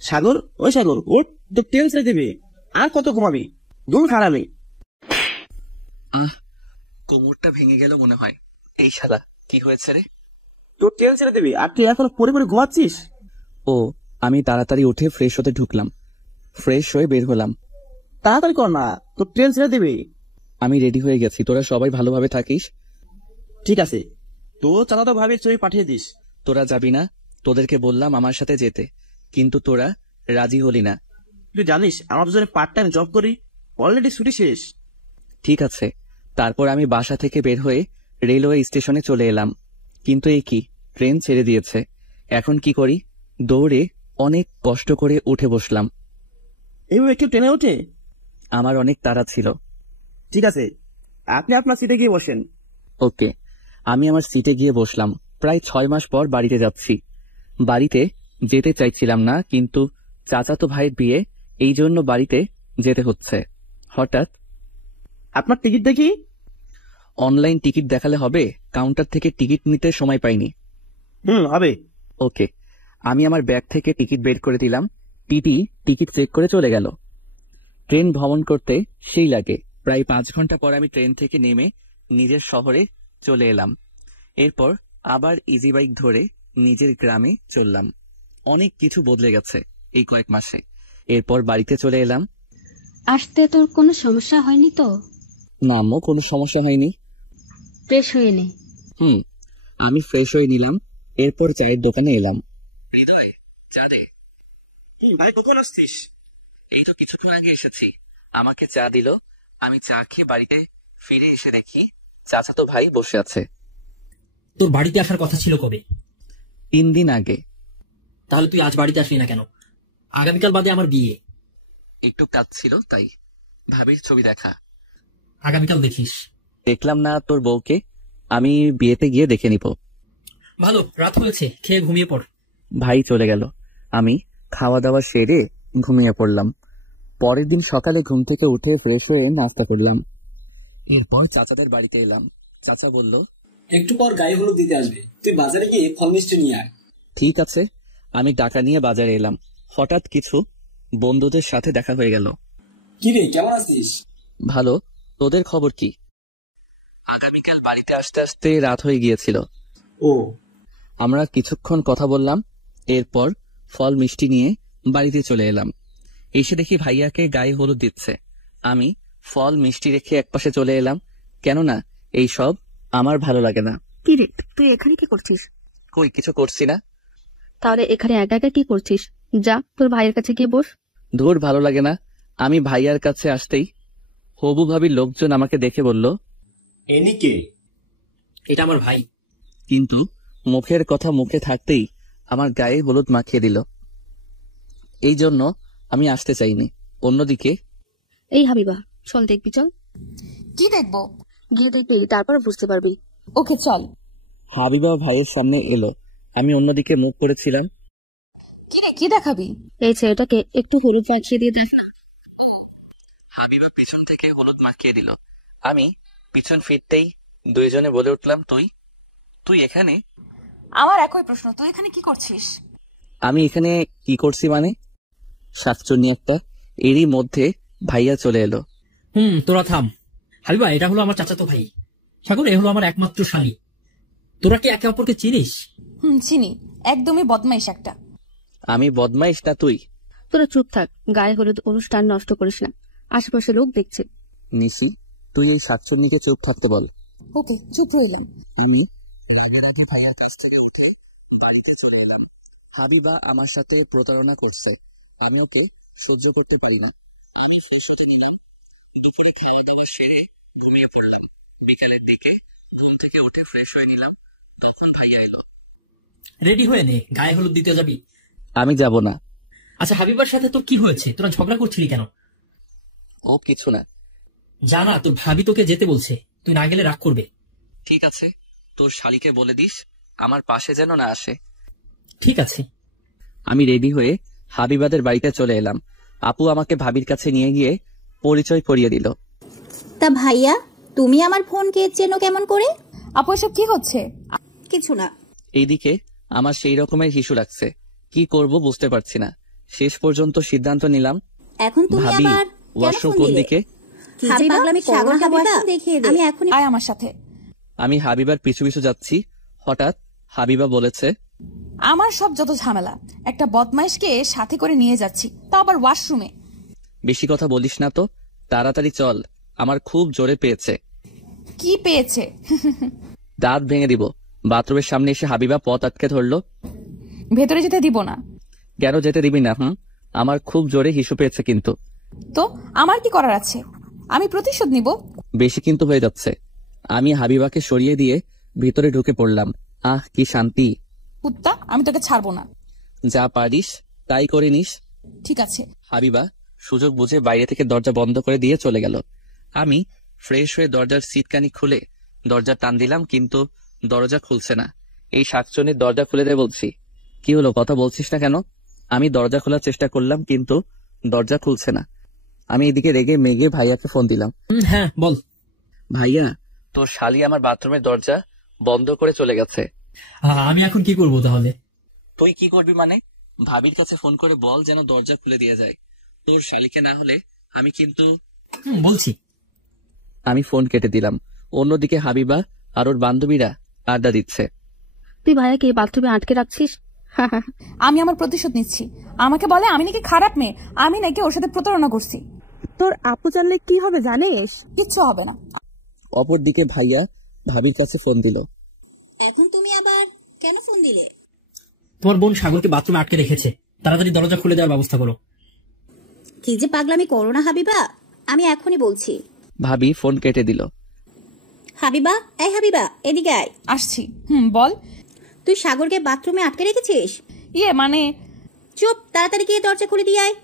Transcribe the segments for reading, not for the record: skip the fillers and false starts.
সাগর, ওই সাগর ওঠ, তোর ট্রেন ছেড়ে দেবে। আর কত ঘুমাবি? ঘুম খারাপই। কোমরটা ভেঙে গেল মনে হয়। এই শালা, কি হয়েছে রে? তোর ট্রেন ছেড়ে দেবে আর তুই এখন পরে পরে ঘুমাচ্ছিস? ও, আমি তাড়াতাড়ি উঠে ফ্রেশ হতে ঢুকলাম। ফ্রেশ হয়ে বের হলাম। তাড়াতাড়ি কর না, তোর ট্রেন ছেড়ে দেবে। আমি রেডি হয়ে গেছি, তোরা সবাই ভালোভাবে থাকিস। ঠিক আছে, তো চাচাতো ভাবির ছবি পাঠিয়ে দিস। তোরা যাবি না? তোদেরকে বললাম আমার সাথে যেতে, কিন্তু তোরা রাজি হলি না। তুই জানিস আমার দুজনে পার্ট টাইম জব করি, অলরেডি ছুটি শেষ। ঠিক আছে, তারপর আমি বাসা থেকে বের হয়ে রেলওয়ে স্টেশনে চলে এলাম। কিন্তু এই কি, ট্রেন ছেড়ে দিয়েছে। এখন কি করি? দৌড়ে অনেক কষ্ট করে উঠে বসলাম। এইভাবে কেউ ট্রেনে ওঠে? আমার অনেক তাড়া ছিল। ঠিক আছে, আপনি আপনার সিটে গিয়ে বসেন। ওকে, আমি আমার সিটে গিয়ে বসলাম। প্রায় 6 মাস পর বাড়িতে যাচ্ছি। বাড়িতে যেতে চাইছিলাম না, কিন্তু চাচাতো ভাইয়ের বিয়ে, এই জন্য বাড়িতে যেতে হচ্ছে। হঠাৎ আপনার টিকিট দেখি। অনলাইন টিকিট দেখালে হবে? কাউন্টার থেকে টিকিট নিতে সময় পাইনি। হবে। ওকে, আমি আমার ব্যাগ থেকে টিকিট বের করে দিলাম। টিটি টিকিট চেক করে চলে গেল। ট্রেন ভ্রমণ করতে সেই লাগে। প্রায় 5 ঘন্টা পর আমি ট্রেন থেকে নেমে নিজের শহরে চলে এলাম। এরপর আবার ইজি বাইক ধরে নিজের গ্রামে চললাম। অনেক কিছু বদলে গেছে এই কয়েক মাসে। এরপর বাড়িতে চলে এলাম। আসতে তোর কোনো সমস্যা হয়নি তো? না আম্মু, কোনো সমস্যা হয়নি। ফ্রেশ হয়ে নে। আমি ফ্রেশ হয়ে নিলাম। এরপর চায়ের দোকানে এলাম। হৃদয়, চা দে। ভাই কখন আসছিস? এই তো কিছুক্ষণ আগে এসেছি। আমাকে চা দিল। আমি চা খেয়ে বাড়িতে ফিরে এসে দেখি চাচাতো ভাই বসে আছে। তোর বাড়িতে আসার কথা ছিল কবে? 3 দিন আগে। তাহলে তুই আজ বাড়িতে আসলি না কেন? আগামীকাল বাদে আমার বিয়ে। একটু কাজ ছিল তাই। ভাবির ছবি দেখা। আগামীকাল দেখিস। দেখলাম না তোর বউকে, আমি বিয়েতে গিয়ে দেখে নিব। ভালো, রাত হয়েছে, খেয়ে ঘুমিয়ে পড়। ভাই চলে গেল। আমি খাওয়া দাওয়া সেরে ঘুমিয়ে পড়লাম। পরের দিন সকালে ঘুম থেকে উঠে ফ্রেশ হয়ে নাস্তা করলাম। এরপর চাচাদের বাড়িতে এলাম। চাচা বলল, একটু পর গায়ে হলুদ দিতে আসবে, তুই বাজারে গিয়ে ফল মিষ্টি নিয়ে আয়। ঠিক আছে। আমি টাকা নিয়ে বাজারে এলাম। হঠাৎ কিছু বন্ধুদের সাথে দেখা হয়ে গেল। কি রে, কেমন আছিস? ভালো, তোদের খবর কি? আগামীকাল বাড়িতে আসতে আসতে রাত হয়ে গিয়েছিল। ও, আমরা কিছুক্ষণ কথা বললাম। এরপর ফল মিষ্টি নিয়ে বাড়িতে চলে এলাম। এসে দেখি ভাইয়াকে গায়ে হলুদ দিচ্ছে। আমি ফল মিষ্টি রেখে একপাশে চলে এলাম, কেননা এই সব আমার ভালো লাগে না। কি রে, তুই এখানে কি করছিস? কই, কিছু করছি না। তাহলে এখানে একা একা কি করছিস? যা, তোর ভাইয়ের কাছে গিয়ে বস। ধুর, ভালো লাগে না। আমি ভাইয়ার কাছে আসতেই হবু ভাবির লোকজন আমাকে দেখে বলল, এনি কে? এটা আমার ভাই। কিন্তু মুখের কথা মুখে থাকতেই আমার গায়ে হলুদ মাখিয়ে দিল। এই জন্য আমি আসতে চাইনি। অন্যদিকে, এই হাবিবা, চল দেখবি, চল। কি দেখবো? গিয়ে দেখবি, তারপর বুঝতে পারবি। ওকে চল। হাবিবা ভাইয়ের সামনে এলো। আমি অন্যদিকে মুখ করেছিলাম। কি রে, কি দেখাবি? এই ছেলেটাকে একটু হলুদ মাখিয়ে দিয়ে দেখ না। হাবিবা পিছন থেকে হলুদ মাখিয়ে দিল। আমি পিছন ফিরতেই দুইজনে বলে উঠলাম, তুই তুই এখানে? আমার একই প্রশ্ন, তুই এখানে কি করছিস? আমি এখানে কি করছি মানে? শাকচুন্নি একটা। এরই মধ্যে ভাইয়া চলে এলো। তোরা থাম। হাবিবা, এটা হলো আমার চাচাতো ভাই। সাগর, এ হলো আমার একমাত্র শালী। তোরা কি একে অপরকে চিনিস? চিনি, একদমই বদমাইশ একটা। আমি বদমাইশ না তুই? তোরা চুপ থাক, গায়ে হলুদ অনুষ্ঠান নষ্ট করিস না, আশেপাশে লোক দেখছে। নিশি, তুই এই শাকচুন্নিকে চুপ থাকতে বল। ওকে, চুপ হইলাম। ভাইয়ার কাছ থেকে উঠে বাড়িতে চলে এলাম। হাবিবা আমার সাথে প্রতারণা করছে, আমি ওকে সহ্য করতে পারিনি। বিকেলের দিকে ঘুম থেকে উঠে ফ্রেশ হয়ে নিলাম। তখন ভাইয়া এলো। রেডি হয়ে নে, গায়ে হলুদ দিতে যাবি। আমি যাব না। আচ্ছা, হাবিবার সাথে তোর কি হয়েছে? তোরা ঝগড়া করছিলি কেন? ও কিছু না। জানা, তোর ভাবি তোকে যেতে বলছে, তুই না গেলে রাগ করবে। ঠিক আছে, তোর শালিকে বলে দিস আমার পাশে যেন না আসে। ঠিক আছে। আমি রেডি হয়ে হাবিবাদের বাড়িতে চলে এলাম। আপু আমাকে ভাবির কাছে নিয়ে গিয়ে পরিচয় করিয়ে দিল। তা ভাইয়া, তুমি আমার ফোনকে চেনো কেমন করে? আপু, এসব কি হচ্ছে? কিছু না। এইদিকে আমার সেই রকমের হিসু লাগছে, কি করব বুঝতে পারছি না। শেষ পর্যন্ত সিদ্ধান্ত নিলাম। এখন তুমি ভাবি, আবার কেন ওয়াশরুম ফোন কোন দিলে? দিকে? কি যে পাগলামি করো না হাবিবা, আমি এখনই আয় আমার সাথে। আমি হাবিবার পিছু পিছু যাচ্ছি। হঠাৎ হাবিবা বলেছে, আমার সব যত ঝামেলা, একটা বদমাইশকে সাথে করে নিয়ে যাচ্ছি, তাও আবার ওয়াশরুমে। বেশি কথা বলিস না তো, তাড়াতাড়ি চল, আমার খুব জোরে পেয়েছে। কি পেয়েছে? দাঁত ভেঙে দিব। বাথরুমের সামনে এসে হাবিবা পথ আটকে ধরলো। ভেতরে যেতে দিব না। কেন যেতে দিবি না? আমার খুব জোরে হিসু পেয়েছে কিন্তু। তো আমার কি করার আছে? আমি প্রতিশোধ নিব। বেশি কিন্তু হয়ে যাচ্ছে। আমি হাবিবাকে সরিয়ে দিয়ে ভিতরে ঢুকে পড়লাম। আহ, কি শান্তি। কুত্তা, আমি তোকে ছাড়বো না। যা পারিস তাই করে নিস। ঠিক আছে। হাবিবা সুযোগ বুঝে বাইরে থেকে দরজা বন্ধ করে দিয়ে চলে গেল। আমি ফ্রেশ হয়ে দরজার সিটকানি খুলে দরজা টান দিলাম, কিন্তু দরজা খুলছে না। এই শাকচুনির দরজা খুলে দে বলছি। কি হলো, কথা বলছিস না কেন? আমি দরজা খোলার চেষ্টা করলাম, কিন্তু দরজা খুলছে না। আমি এদিকে রেগে মেগে ভাইয়াকে ফোন দিলাম। হ্যাঁ বল। ভাইয়া, তোর শালি আমার বাথরুমের দরজা বন্ধ করে চলে গেছে। আমি এখন কি করবো তাহলে? তুই কি করবি মানে? ভাবির কাছে ফোন করে বল যেন দরজা খুলে দিয়ে যায়। তোর শালিকে না হলে আমি কিন্তু। বলছি। আমি ফোন কেটে দিলাম। অন্যদিকে হাবিবা আর ওর বান্ধবীরা আড্ডা দিচ্ছে। তুই ভাইয়াকে বাথরুমে আটকে রাখছিস? আমি আমার প্রতিশোধ নিচ্ছি। আমাকে বলে আমি নাকি খারাপ মেয়ে, আমি নাকি ওর সাথে প্রতারণা করছি। তোর আপু জানলে কি হবে জানিস? কিচ্ছু হবে না। অপরদিকে ভাইয়া ভাবির কাছে ফোন দিল। এখন তুমি আবার কেন ফোন দিলে? তোমার বোন সাগরকে বাথরুমে আটকে রেখেছে, তাড়াতাড়ি দরজা খুলে দেওয়ার ব্যবস্থা করো। কি যে পাগলামি করো না হাবিবা, আমি এখনই বলছি। ভাবি ফোন কেটে দিল। হাবিবা, এই হাবিবা, এদিকে আয়। আসছি। বল। তুই সাগরকে বাথরুমে আটকে রেখেছিস? মানে। চুপ, তাড়াতাড়ি গিয়ে দরজা খুলে দিয়ে আয়।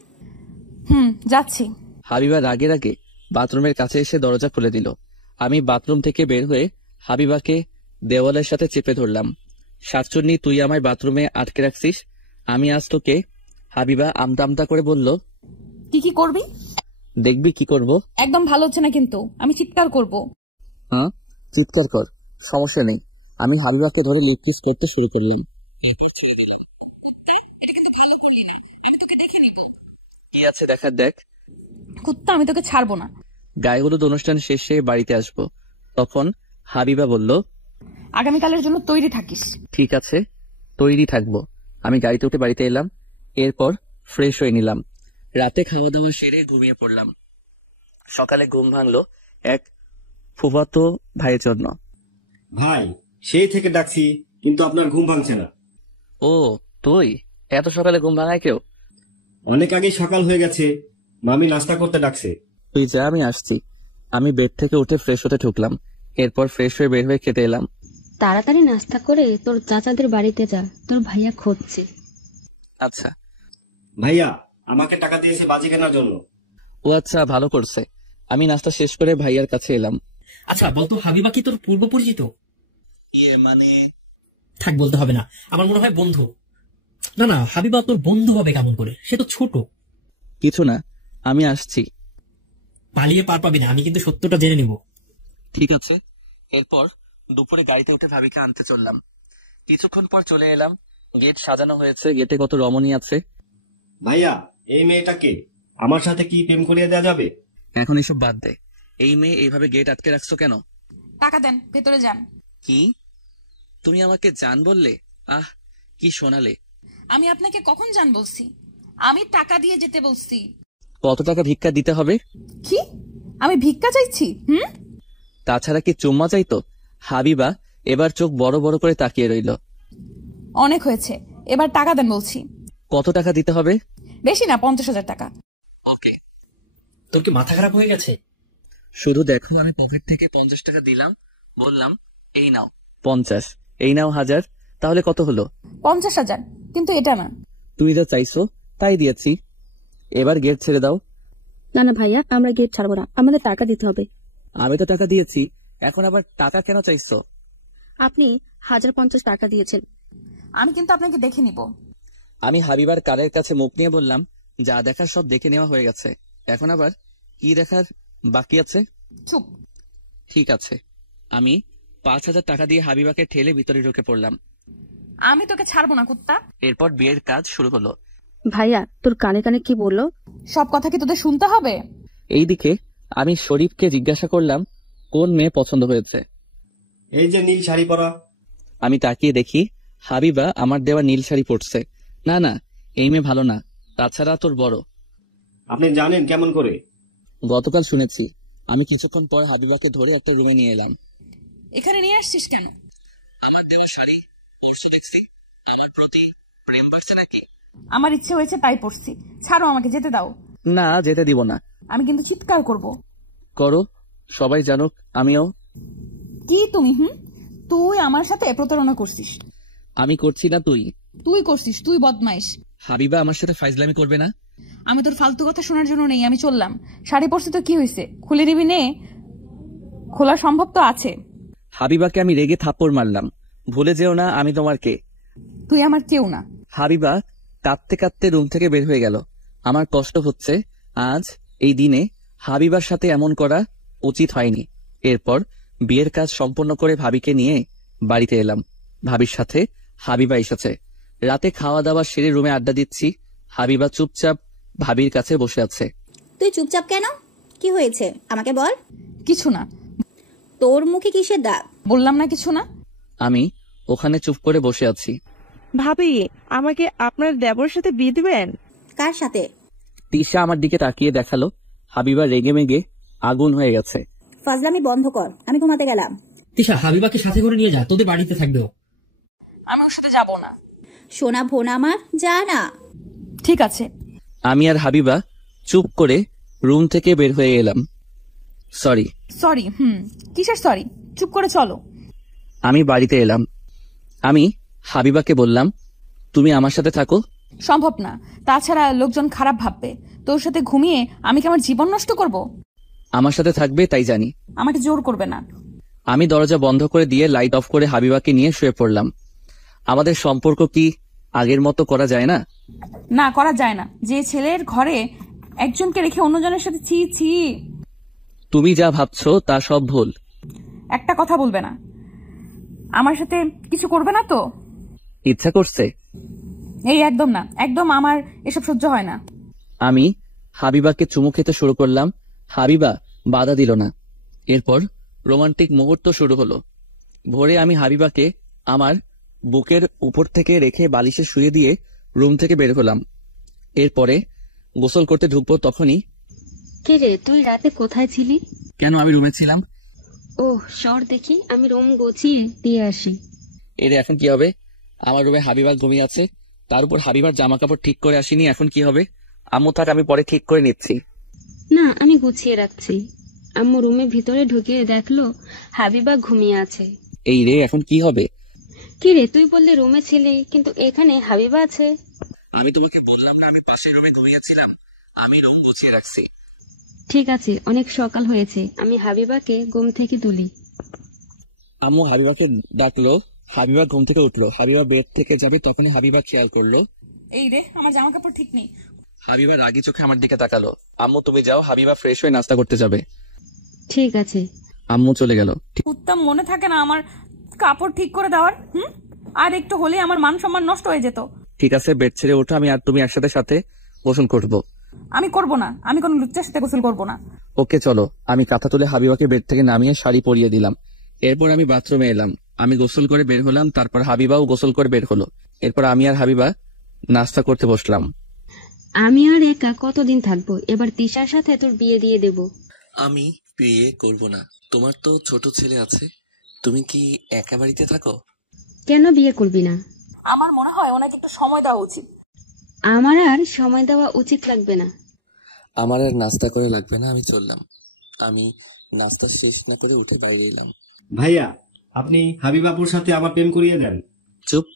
যাচ্ছি। হাবিবা রাগে রাগে বাথরুমের কাছে এসে দরজা খুলে দিল। আমি বাথরুম থেকে বের হয়ে হাবিবাকে দেওয়ালের সাথে চেপে ধরলাম। শাকচুন্নি, তুই আমায় বাথরুমে আটকে রাখছিস, আমি আজ তোকে। হাবিবা আমতা আমতা করে বলল, তুই কি করবি? দেখবি কি করব। একদম ভালো হচ্ছে না কিন্তু, আমি চিৎকার করব। হ্যাঁ, চিৎকার কর, সমস্যা নেই। আমি হাবিবাকে ধরে লিপ কিস করতে শুরু করলাম। কি আছে দেখার দেখ। কুত্তা, আমি তোকে ছাড়বো না। গায়ে হলুদ অনুষ্ঠান শেষে বাড়িতে আসব। তখন হাবিবা বলল, আগামীকালের জন্য তৈরি থাকিস। ঠিক আছে, তৈরি থাকবো। আমি গাড়িতে উঠে বাড়িতে এলাম। এরপর ফ্রেশ হয়ে নিলাম। রাতে খাওয়া দাওয়া সেরে ঘুমিয়ে পড়লাম। সকালে ঘুম ভাঙলো এক ফুফাতো ভাইয়ের জন্য। ভাই, সেই থেকে ডাকছি কিন্তু আপনার ঘুম ভাঙছে না। ও, তুই? এত সকালে ঘুম ভাঙায় কেউ? অনেক আগেই সকাল হয়ে গেছে, মামি নাস্তা করতে ডাকছে। তুই যা, আমি আসছি। আমি বেড থেকে উঠে ফ্রেশ হতে ঢুকলাম। এরপর ফ্রেশ হয়ে বের হয়ে খেতে এলাম। তাড়াতাড়ি নাস্তা করে তোর চাচাদের বাড়িতে যা, তোর ভাইয়া খুঁজছে। আচ্ছা। ভাইয়া আমাকে টাকা দিয়েছে বাজি কেনার জন্য। ও আচ্ছা, ভালো করছে। আমি নাস্তা শেষ করে ভাইয়ার কাছে এলাম। আচ্ছা বলতো, হাবিবা কি তোর পূর্ব পরিচিত? মানে? থাক, বলতে হবে না, আমার মনে হয় বন্ধু। না, হাবিবা তোর বন্ধু হবে কেমন করে? সে তো ছোট। কিছু না, আমি আসছি। পালিয়ে পার পাবি না, আমি কিন্তু সত্যটা জেনে নিব। ঠিক আছে। এরপর দুপুরে গাড়িতে উঠে ভাবিকে আনতে চললাম। কিছুক্ষণ পর চলে এলাম। গেট সাজানো হয়েছে, গেটে কত রমণী আছে। ভাইয়া, এই মেয়েটাকে আমার সাথে কি প্রেম করিয়ে দেওয়া যাবে? এখন এসব বাদ দে। এই মেয়ে এইভাবে গেট আটকে রাখছো কেন? টাকা দেন, ভেতরে যান। কি? তুমি আমাকে জান বললে? আহ, কি শোনালে। আমি আপনাকে কখন জান বলছি? আমি টাকা দিয়ে যেতে বলছি। কত টাকা ভিক্ষা দিতে হবে? কি? আমি ভিক্ষা চাইছি? তাছাড়া কি চুম্মা চাইতো? হাবিবা এবার চোখ বড় বড় করে তাকিয়ে রইল। অনেক হয়েছে, এবার টাকা দেন বলছি। কত টাকা দিতে হবে? বেশি না, 50,000 টাকা। তোর কি মাথা খারাপ হয়ে গেছে? শুধু দেখো, আমি পকেট থেকে 50 টাকা দিলাম, বললাম এই নাও 50, এই নাও 1000, তাহলে কত হলো? 50,000, কিন্তু এটা না। তুমি যা চাইছো তাই দিয়েছি, এবার গেট ছেড়ে দাও। না না ভাইয়া, আমরা গেট ছাড়বো না, আমাদের টাকা দিতে হবে। আমি তো টাকা দিয়েছি, এখন আবার টাকা কেন চাইছো? আপনি 1050 টাকা দিয়েছেন। আমি কিন্তু আপনাকে দেখে নিব। আমি হাবিবার কারের কাছে মুখ নিয়ে বললাম, যা দেখার সব দেখে নেওয়া হয়ে গেছে, এখন আবার কি দেখার বাকি আছে? চুপ। ঠিক আছে। আমি 5000 টাকা দিয়ে হাবিবাকে ঠেলে ভিতরে ঢুকে পড়লাম। আমি তোকে ছাড়বো না কুত্তা। এরপর বিয়ের কাজ শুরু হলো। ভাইয়া তোর কানে কানে কি বললো? সব কথা কি তোদের শুনতে হবে? এইদিকে আমি শরীফকে জিজ্ঞাসা করলাম কোন মেয়ে পছন্দ হয়েছে। এই যে নীল শাড়ি পরা। আমি তাকিয়ে দেখি হাবিবা আমার দেওয়া নীল শাড়ি পরছে। না না, এই মেয়ে ভালো না, তাছাড়া তোর বড়। আপনি জানেন কেমন করে? গতকাল শুনেছি। আমি কিছুক্ষণ পর হাবিবাকে ধরে একটা রুমে নিয়ে এলাম। এখানে নিয়ে আসছিস কেন? আমার দেওয়া শাড়ি পরছে দেখছি, আমার প্রতি প্রেম বাড়ছে নাকি? আমার ইচ্ছে হয়েছে তাই পড়ছি। ছাড়ো, আমাকে যেতে দাও। না, যেতে দিব না। আমি কিন্তু চিৎকার করব। করো, সবাই জানুক আমিও। কি তুমি? তুই আমার সাথে প্রতারণা করছিস। আমি করছি না, তুই করছিস, তুই বদমাইশ। হাবিবা আমার সাথে ফাইজলামি করবে না। আমি তোর ফালতু কথা শোনার জন্য নেই, আমি চললাম। শাড়ি পরছি তো কি হয়েছে, খুলে দিবি নে। খোলা সম্ভব তো আছে। হাবিবাকে আমি রেগে থাপ্পড় মারলাম। ভুলে যেও না আমি তোমার কে। তুই আমার কেউ না। হাবিবা কাঁদতে কাঁদতে রুম থেকে বের হয়ে গেল। আমার কষ্ট হচ্ছে, আজ এই দিনে হাবিবার সাথে এমন করা উচিত হয়নি। এরপর বিয়ের কাজ সম্পন্ন করে ভাবিকে নিয়ে বাড়িতে এলাম। ভাবির সাথে হাবিবা এসেছে। রাতে খাওয়া দাওয়া সেরে রুমে আড্ডা দিচ্ছি। হাবিবা চুপচাপ ভাবির কাছে বসে আছে। তুই চুপচাপ কেন? কি হয়েছে আমাকে বল। কিছু না। তোর মুখে কিসের দাগ? বললাম না কিছু না। আমি ওখানে চুপ করে বসে আছি। ভাবি, আমাকে আপনার দেবর সাথে বিয়ে দিবেন? কার সাথে? তিশা আমার দিকে তাকিয়ে দেখালো। হাবিবা রেগে মেগে আগুন হয়ে গেছে। ফাজলামি বন্ধ কর, আমি ঘুমাতে গেলাম। তিশা, হাবিবাকে সাথে করে নিয়ে যা, তোদের বাড়িতে থাকবে ও। আমি ওর সাথে যাবো না। সোনা ভোনা আমার, যা না। ঠিক আছে। আমি আর হাবিবা চুপ করে রুম থেকে বের হয়ে এলাম। সরি। সরি? কিসের সরি? চুপ করে চলো। আমি বাড়িতে এলাম। আমি হাবিবাকে বললাম, তুমি আমার সাথে থাকো। সম্ভব না, তাছাড়া লোকজন খারাপ ভাববে। তোর সাথে ঘুমিয়ে আমি কি আমার জীবন নষ্ট করব? আমার সাথে থাকবে তাই জানি। আমাকে জোর করবে না। আমি দরজা বন্ধ করে দিয়ে লাইট অফ করে হাবিবাকে নিয়ে শুয়ে পড়লাম। আমাদের সম্পর্ক কি আগের মতো করা যায় না? না, করা যায় না। যে ছেলের ঘরে একজনকে রেখে অন্যজনের সাথে ছি ছি। তুমি যা ভাবছো তা সব ভুল। একটা কথা বলবে না। আমার সাথে কিছু করবে না তো? ইচ্ছা করছে? এই একদম না, একদম আমার এসব সহ্য হয় না। আমি হাবিবাকে চুমু খেতে শুরু করলাম। হাবিবা বাধা দিল না। এরপর রোমান্টিক মুহূর্ত শুরু হলো। ভোরে আমি হাবিবাকে আমার বুকের উপর থেকে রেখে বালিশে শুয়ে দিয়ে রুম থেকে বের হলাম। এরপরে গোসল করতে ঢুকবো তখনই। কে রে, তুই রাতে কোথায় ছিলি? কেন, আমি রুমে ছিলাম। ওহ, সর দেখি, আমি রুম গুছিয়ে দিয়ে আসি। এর এখন কি হবে? আমার রুমে হাবিবা ঘুমিয়ে আছে, তার উপর হাবিবার জামা কাপড় ঠিক করে আসিনি, এখন কি হবে? আম্মু থাক, আমি পরে ঠিক করে নিচ্ছি। না, আমি গুছিয়ে রাখছি। আম্মু রুমে ভিতরে ঢুকিয়ে দেখলো হাবিবা ঘুমিয়ে আছে। এই রে, এখন কি হবে? কি রে, তুই বললি রুমে ছিলি, কিন্তু এখানে হাবিবা আছে। আমি তোমাকে বললাম না আমি পাশের রুমে ঘুমিয়েছিলাম? আমি রুম গুছিয়ে রাখছি। ঠিক আছে, অনেক সকাল হয়েছে, আমি হাবিবাকে ঘুম থেকে তুলি। আম্মু হাবিবাকে ডাকলো। হাবিবা ঘুম থেকে উঠলো। হাবিবা বেড থেকে যাবে তখনই হাবিবা খেয়াল করলো এই রে, আমার জামা কাপড় ঠিক নেই। হাবিবা রাগি চোখে আমার দিকে তাকালো। আম্মু তুমি যাও, হাবিবা ফ্রেশ হয়ে নাস্তা করতে যাবে। ঠিক আছে। আম্মু চলে গেল। উত্তম মনে থাকে না আমার কাপড় ঠিক করে দেওয়ার? আর একটু হলে আমার মান সম্মান নষ্ট হয়ে যেত। ঠিক আছে, বেড ছেড়ে ওঠো, আমি আর তুমি একসাথে সাথে গোসল করবো। আমি করব না, আমি কোনো লুচ্চার সাথে গোসল করব না। ওকে চলো। আমি কাঁথা তুলে হাবিবাকে বেড থেকে নামিয়ে শাড়ি পরিয়ে দিলাম। এরপর আমি বাথরুমে এলাম। আমি গোসল করে বের হলাম, তারপর হাবিবাও গোসল করে বের হলো। এরপর আমি আর হাবিবা নাস্তা করতে বসলাম। আমি আর একা কতদিন থাকবো? এবার তিশার সাথে তোর বিয়ে দিয়ে দেব। আমি বিয়ে করব না। তোমার তো ছোট ছেলে আছে, তুমি কি একা বাড়িতে থাকো? কেন বিয়ে করবি না? আমার মনে হয় ওনাকে একটু সময় দেওয়া উচিত। আমার আর সময় দেওয়া উচিত লাগবে না। আমার আর নাস্তা করে লাগবে না, আমি চললাম। আমি নাস্তা শেষ না করে উঠে বাইরে এলাম। ভাইয়া, আপনি হাবিবাপুর সাথে আমার প্রেম করিয়ে দেন। চুপ।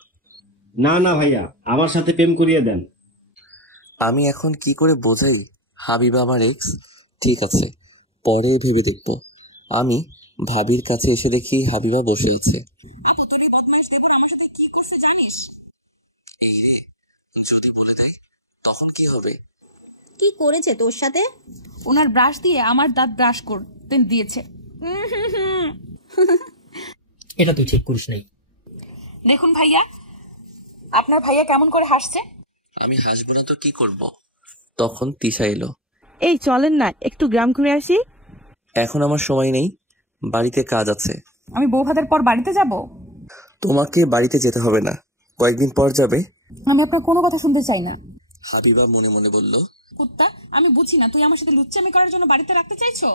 না না ভাইয়া, আমার সাথে প্রেম করিয়ে দেন। আমি এখন কি করে বোঝাই হাবিবা আমার এক্স? ঠিক আছে, পরে ভেবে দেখবো। আমি ভাবির কাছে এসে দেখি হাবিবা বসে আছে। যদি বলে দেয় তখন কি হবে? কি করেছে তোর সাথে? ওনার ব্রাশ দিয়ে আমার দাঁত ব্রাশ করতে দিয়েছে। এটা তুই ঠিক করিস নাই। দেখুন ভাইয়া, আপনার ভাইয়া কেমন করে হাসছে। আমি হাসবো না তো কি করব? তখন তিশা এলো। এই চলেন না একটু গ্রাম ঘুরে আসি। এখন আমার সময় নেই, বাড়িতে কাজ আছে। আমি বউ ভাতের পর বাড়িতে যাব? তোমাকে বাড়িতে যেতে হবে না, কয়েকদিন পর যাবে। আমি আপনার কোনো কথা শুনতে চাই না। হাবিবা মনে মনে বলল, কুত্তা, আমি বুঝি না তুই আমার সাথে লুচ্চামি করার জন্য বাড়িতে রাখতে চাইছো?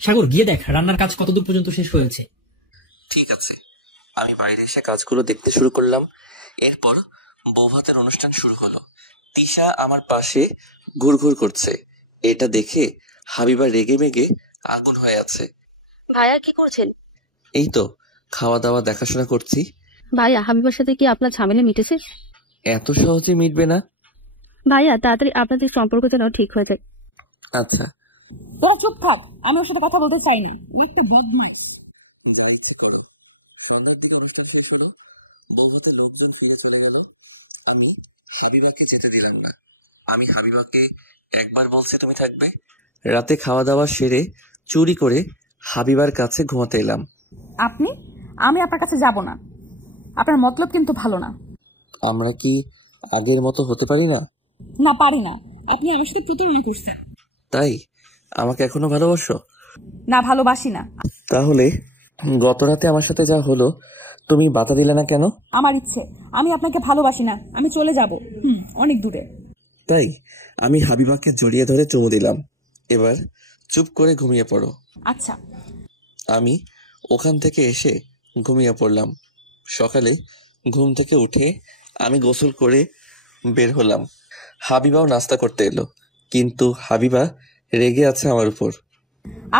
সাগর গিয়ে দেখ রান্নার কাজ কতদূর পর্যন্ত শেষ হয়েছে। ঠিক আছে। আমি বাইরে এসে কাজগুলো দেখতে শুরু করলাম। এরপর বৌভাতের অনুষ্ঠান শুরু হলো। তিশা আমার পাশে ঘুরঘুর করছে। এটা দেখে হাবিবা রেগে মেগে আগুন হয়ে আছে। ভাইয়া কি করছেন? এই তো খাওয়া দাওয়া দেখাশোনা করছি। ভাইয়া হাবিবার সাথে কি আপনার ঝামেলা মিটেছে? এত সহজে মিটবে না। ভাইয়া তাড়াতাড়ি আপনাদের সম্পর্ক যেন ঠিক হয়ে যায়। আচ্ছা, তোরা চুপ থাক, আমি ওর সাথে কথা বলতে চাই না। ও একটা বদমাইশ। যা ইচ্ছে করো। সন্ধ্যার দিকে অনুষ্ঠান শেষ হলো। বৌভাতের লোকজন ফিরে চলে গেল। আমি হাবিবাকে যেতে দিলাম না। আমি হাবিবাকে একবার বলছি তুমি থাকবে। রাতে খাওয়া দাওয়া সেরে চুরি করে হাবিবার কাছে ঘুমাতে এলাম। আমি আপনার কাছে যাব না। আপনার মতলব কিন্তু ভালো না। আমরা কি আগের মতো হতে পারি না? না, পারি না। আপনি আমার সাথে প্রতারণা করছেন। তাই আমাকে এখনো ভালোবাসো? না, ভালোবাসি না। তাহলে গত রাতে আমার সাথে যা হলো তুমি বাধা দিলে না কেন? আমার ইচ্ছে, আমি আপনাকে ভালোবাসি না, আমি চলে যাব অনেক দূরে। তাই আমি হাবিবাকে জড়িয়ে ধরে চুমু দিলাম। এবার চুপ করে ঘুমিয়ে পড়ো। আচ্ছা। আমি ওখান থেকে এসে ঘুমিয়ে পড়লাম। সকালে ঘুম থেকে উঠে আমি গোসল করে বের হলাম। হাবিবাও নাস্তা করতে এলো, কিন্তু হাবিবা রেগে আছে আমার উপর।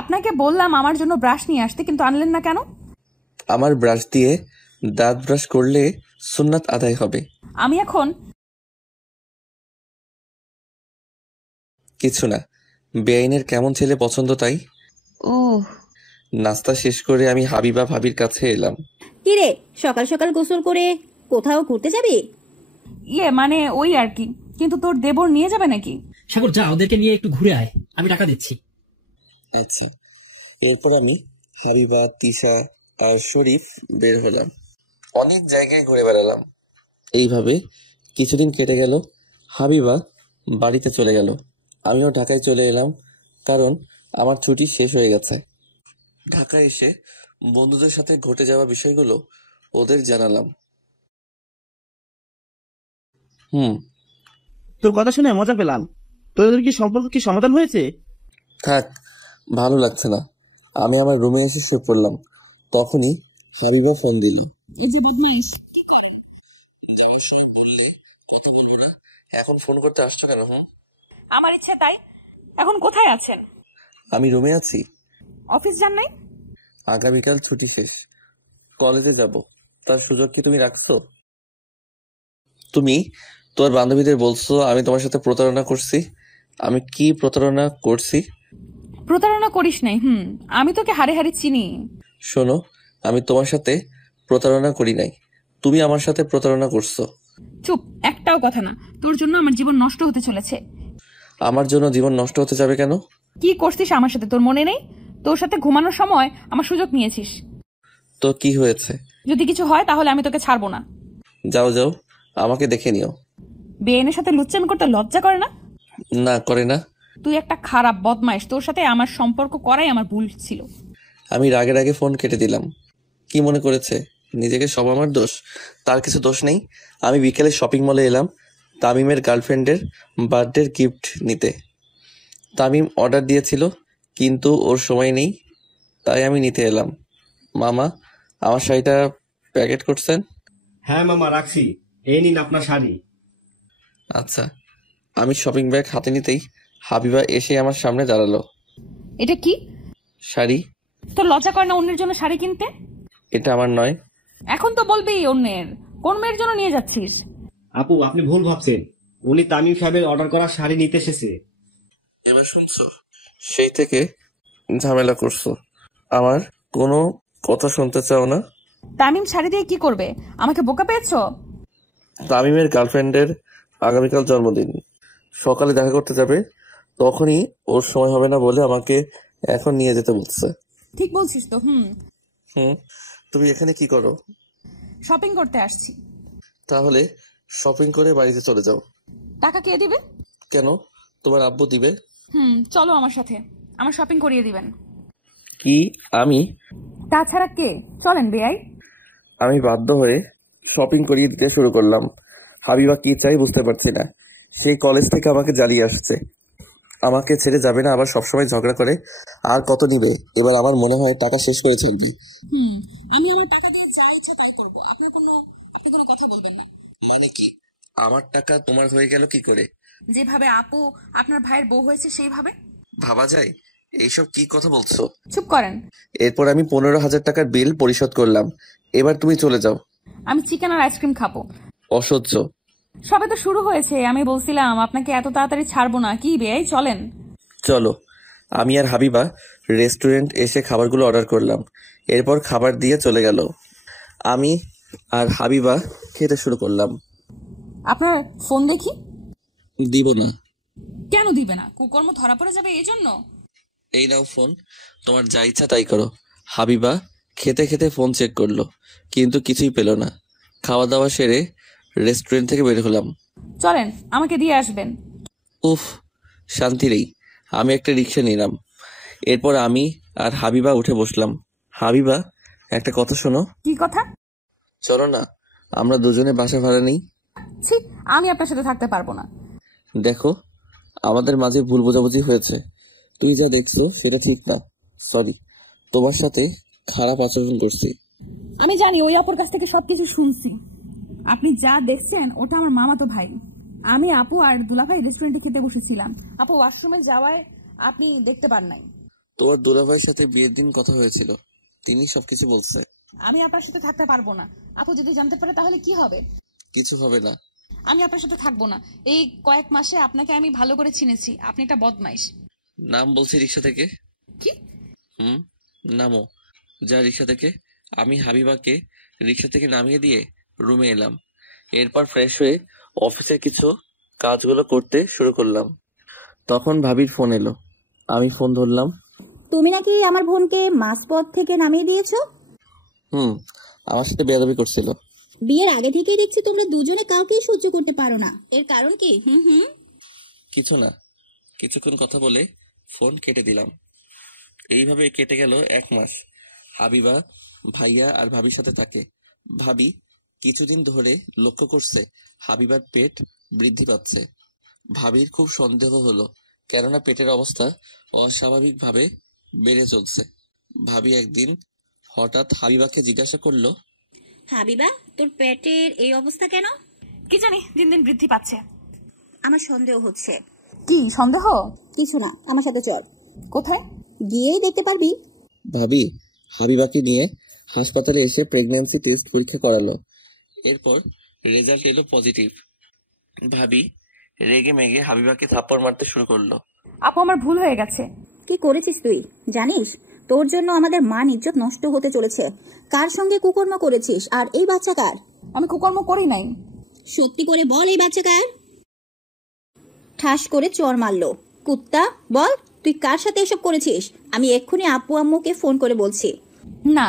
আপনাকে বললাম আমার জন্য ব্রাশ নিয়ে আসতে, কিন্তু আনলেন না কেন? আমার ব্রাশ দিয়ে দাঁত ব্রাশ করলে সুন্নাত আদায় হবে। আমি এখন কিছু না, বেআইনের কেমন ছেলে পছন্দ তাই। ও নাস্তা শেষ করে আমি হাবিবা ভাবির কাছে এলাম। কি রে, সকাল সকাল গোসল করে কোথাও ঘুরতে যাবি? মানে ওই আর কি, কিন্তু তোর দেবর নিয়ে যাবে নাকি? সাগর যা ওদেরকে নিয়ে একটু ঘুরে আয়, আমি টাকা দিচ্ছি। আচ্ছা। এরপর আমি হাবিবা, তিশা আর শরীফ বের হলাম। অনেক জায়গায় ঘুরে বেড়ালাম। এইভাবে কিছুদিন কেটে গেল। হাবিবা বাড়িতে চলে গেল, আমিও ঢাকায় চলে এলাম, কারণ আমার ছুটি শেষ হয়ে গেছে। ঢাকায় এসে বন্ধুদের সাথে ঘটে যাওয়া বিষয়গুলো ওদের জানালাম। তোর কথা শুনে মজা পেলাম। তোদের কি সম্পর্ক কি সমাধান হয়েছে? থাক, ভালো লাগছে না। আমি আমার রুমে এসে শুয়ে পড়লাম। তখনই হাবিবা ফোন দিল। এই যে বদমাইশ, কি করে? যাওয়ার সময় বললে কথা বলবো না, এখন ফোন করতে আসছো কেন? আমার ইচ্ছে তাই। এখন কোথায় আছেন? আমি রুমে আছি। অফিস যান নাই? আগামীকাল ছুটি শেষ, কলেজে যাব। তার সুযোগ কি তুমি রাখছো? তুমি তোমার বান্ধবীদের বলছো আমি তোমার সাথে প্রতারণা করছি। আমি কি প্রতারণা করছি? প্রতারণা করিস নাই। আমি তোকে হাড়ে হাড়ে চিনি। শোনো, আমি তোমার সাথে প্রতারণা করি নাই, তুমি আমার সাথে প্রতারণা করছো। চুপ, একটাও কথা না। তোর জন্য আমার জীবন নষ্ট হতে চলেছে। আমার জন্য জীবন নষ্ট হতে যাবে কেন? কি করছিস আমার সাথে তোর মনে নেই? তোর সাথে ঘুমানোর সময় আমার সুযোগ নিয়েছিস। তো কি হয়েছে? যদি কিছু হয় তাহলে আমি তোকে ছাড়বো না। যাও যাও, আমাকে দেখে নিও। বেআইনের সাথে লুচ্চামি করতে লজ্জা করে না? না, করে না। তুই একটা খারাপ বদমাইশ, তোর সাথে আমার সম্পর্ক করাই আমার ভুল ছিল। আমি রাগের আগে ফোন কেটে দিলাম। কি মনে করেছে নিজেকে সব আমার দোষ? তার কিছু দোষ নেই। আমি বিকেলে শপিং মলে এলাম তামিমের গার্লফ্রেন্ডের বার্থডের গিফট নিতে। তামিম অর্ডার দিয়েছিল, কিন্তু ওর সময় নেই, তাই আমি নিতে এলাম। মামা, আমার শাড়িটা প্যাকেট করছেন? হ্যাঁ মামা, রাখছি। এই নিন আপনার শাড়ি। আচ্ছা। আমি শপিং ব্যাগ হাতে নিতেই হাবিবা এসে আমার সামনে দাঁড়ালো। এটা কি? শাড়ি। তোর লজ্জা করে না অন্যের জন্য শাড়ি কিনতে? এটা আমার নয়। এখন তো বলবি অন্যের। কোন মেয়ের জন্য নিয়ে যাচ্ছিস? আপু, আপনি ভুল ভাবছেন। উনি তামিম সাহেবের অর্ডার করা শাড়ি নিতে এসেছে। এবার শুনছো? সেই থেকে ঝামেলা করছো, আমার কোনো কথা শুনতে চাও না। তামিম শাড়ি দিয়ে কি করবে? আমাকে বোকা পেয়েছো? তামিমের গার্লফ্রেন্ডের আগামীকাল জন্মদিন, সকালে দেখা করতে যাবে, তখনই ওর সময় হবে না বলে আমাকে এখন নিয়ে যেতে বলছে। ঠিক বলছিস তো। তুমি এখানে কি করো? শপিং করতে আসছি। তাহলে শপিং করে বাড়িতে চলে যাও। টাকা কে দিবে? কেন, তোমার আব্বু দিবে। চলো আমার সাথে, আমার শপিং করিয়ে দিবেন। কি আমি? তাছাড়া কে? চলেন বেয়াই। আমি বাধ্য হয়ে শপিং করিয়ে দিতে শুরু করলাম। হাবিবা কি চাই বুঝতে পারছি না। সেই কলেজ থেকে আমাকে জ্বালিয়ে আসছে, আমাকে ছেড়ে যাবে না, আবার সবসময় ঝগড়া করে। আর কত নিবে? এবার আমার মনে হয় টাকা শেষ করে চলবি। আমি আমার টাকা দিয়ে যা ইচ্ছা তাই করব, আপনি কোনো কথা বলবেন না। মানে কি? আমার টাকা তোমার হয়ে গেল কি করে? যেভাবে আপু আপনার ভাইয়ের বউ হয়েছে সেইভাবে। ভাবা যায়? এইসব কি কথা বলছো? চুপ করেন। এরপর আমি 15,000 টাকার বিল পরিশোধ করলাম। এবার তুমি চলে যাও। আমি চিকেন আর আইসক্রিম খাবো। অসহ্য। সবে তো শুরু হয়েছে, আমি বলছিলাম আপনাকে এত তাড়াতাড়ি ছাড়বো না। কি বেয়াই, চলেন। চলো। আমি আর হাবিবা রেস্টুরেন্ট এসে খাবারগুলো অর্ডার করলাম। এরপর খাবার দিয়ে চলে গেল। আমি আর হাবিবা খেতে শুরু করলাম। আপনার ফোন দেখি। দিব না। কেন দিবে না? কুকর্ম ধরা পড়ে যাবে এই জন্য? এই নাও ফোন, তোমার যা ইচ্ছা তাই করো। হাবিবা খেতে খেতে ফোন চেক করলো, কিন্তু কিছুই পেল না। খাওয়া দাওয়া সেরে রেস্টুরেন্ট থেকে বের হলাম। চলেন, আমাকে দিয়ে আসবেন। উফ, শান্তি নেই। আমি একটা রিক্সা নিলাম। এরপর আমি আর হাবিবা উঠে বসলাম। হাবিবা, একটা কথা শোনো। কি কথা? চলো না, আমরা দুজনে বাসা ভাড়া নেই। ছি, আমি আপনার সাথে থাকতে পারবো না। দেখো, আমাদের মাঝে ভুল বোঝাবুঝি হয়েছে। তুই যা দেখছো সেটা ঠিক না। সরি, তোমার সাথে খারাপ আচরণ করছি। আমি জানি, ওই আপুর কাছ থেকে সবকিছু শুনছি। আপনি যা দেখছেন ওটা আমার মামাতো ভাই। আমি আপু আর দুলাভাই রেস্টুরেন্টে খেতে বসেছিলাম। আপু ওয়াশরুমে যাওয়ায় আপনি দেখতে পান নাই। তোমার দুলাভাইয়ের সাথে বিয়ের দিন কথা হয়েছিল, তিনি সবকিছু বলছে। আমি আপনার সাথে থাকতে পারবো না। আপু যদি জানতে পারে তাহলে কি হবে? কিছু হবে না। আমি আপনার সাথে থাকবো না। এই কয়েক মাসে আপনাকে আমি ভালো করে চিনেছি, আপনি একটা বদমাইশ। নাম বলছি রিক্সা থেকে। কি? নামো। যা রিক্সা থেকে। আমি হাবিবাকে রিক্সা থেকে নামিয়ে দিয়ে রুমে এলাম। এরপর ফ্রেশ হয়ে অফিসের কিছু কাজগুলো করতে শুরু করলাম। তখন ভাবির ফোন এলো। আমি ফোন ধরলাম। তুমি নাকি আমার বোনকে মাঝপথ থেকে নামিয়ে দিয়েছো? আমার সাথে বেয়াদবি করছিল। বিয়ের আগে থেকেই দেখছি তোমরা দুজনে কাউকেই সহ্য করতে পারো না, এর কারণ কি? কিছু না। কিছুক্ষণ কথা বলে ফোন কেটে দিলাম। এইভাবে কেটে গেল 1 মাস। হাবিবা ভাইয়া আর ভাবির সাথে থাকে। ভাবি কিছুদিন ধরে লক্ষ্য করছে হাবিবার পেট বৃদ্ধি পাচ্ছে। ভাবির খুব সন্দেহ হলো, কেননা পেটের অবস্থা অস্বাভাবিকভাবে বেড়ে চলছে। ভাবি একদিন হঠাৎ হাবিবাকে জিজ্ঞাসা করলো, হাবিবা, তোর পেটের এই অবস্থা কেন? কি জানি, দিন দিন বৃদ্ধি পাচ্ছে। আমার সন্দেহ হচ্ছে। কি সন্দেহ? কিছু না, আমার সাথে চল। কোথায়? গিয়েই দেখতে পারবি। ভাবি হাবিবাকে নিয়ে হাসপাতালে এসে প্রেগন্যান্সি টেস্ট পরীক্ষা করালো। এরপর রেজাল্ট এলো পজিটিভ। ভাবি রেগে মেগে হাবিবাকে থাপ্পড় মারতে শুরু করলো। আপু, আমার ভুল হয়ে গেছে। কি করেছিস তুই জানিস? তোর জন্য আমাদের মান ইজ্জত নষ্ট হতে চলেছে। কার সঙ্গে কুকর্ম করেছিস? আর এই বাচ্চা কার? আমি কুকর্ম করি নাই। সত্যি করে বল, এই বাচ্চা কার? ঠাস করে চর মারলো। কুত্তা, বল তুই কার সাথে এসব করেছিস? আমি এক্ষুনি আপু আম্মুকে ফোন করে বলছি। না,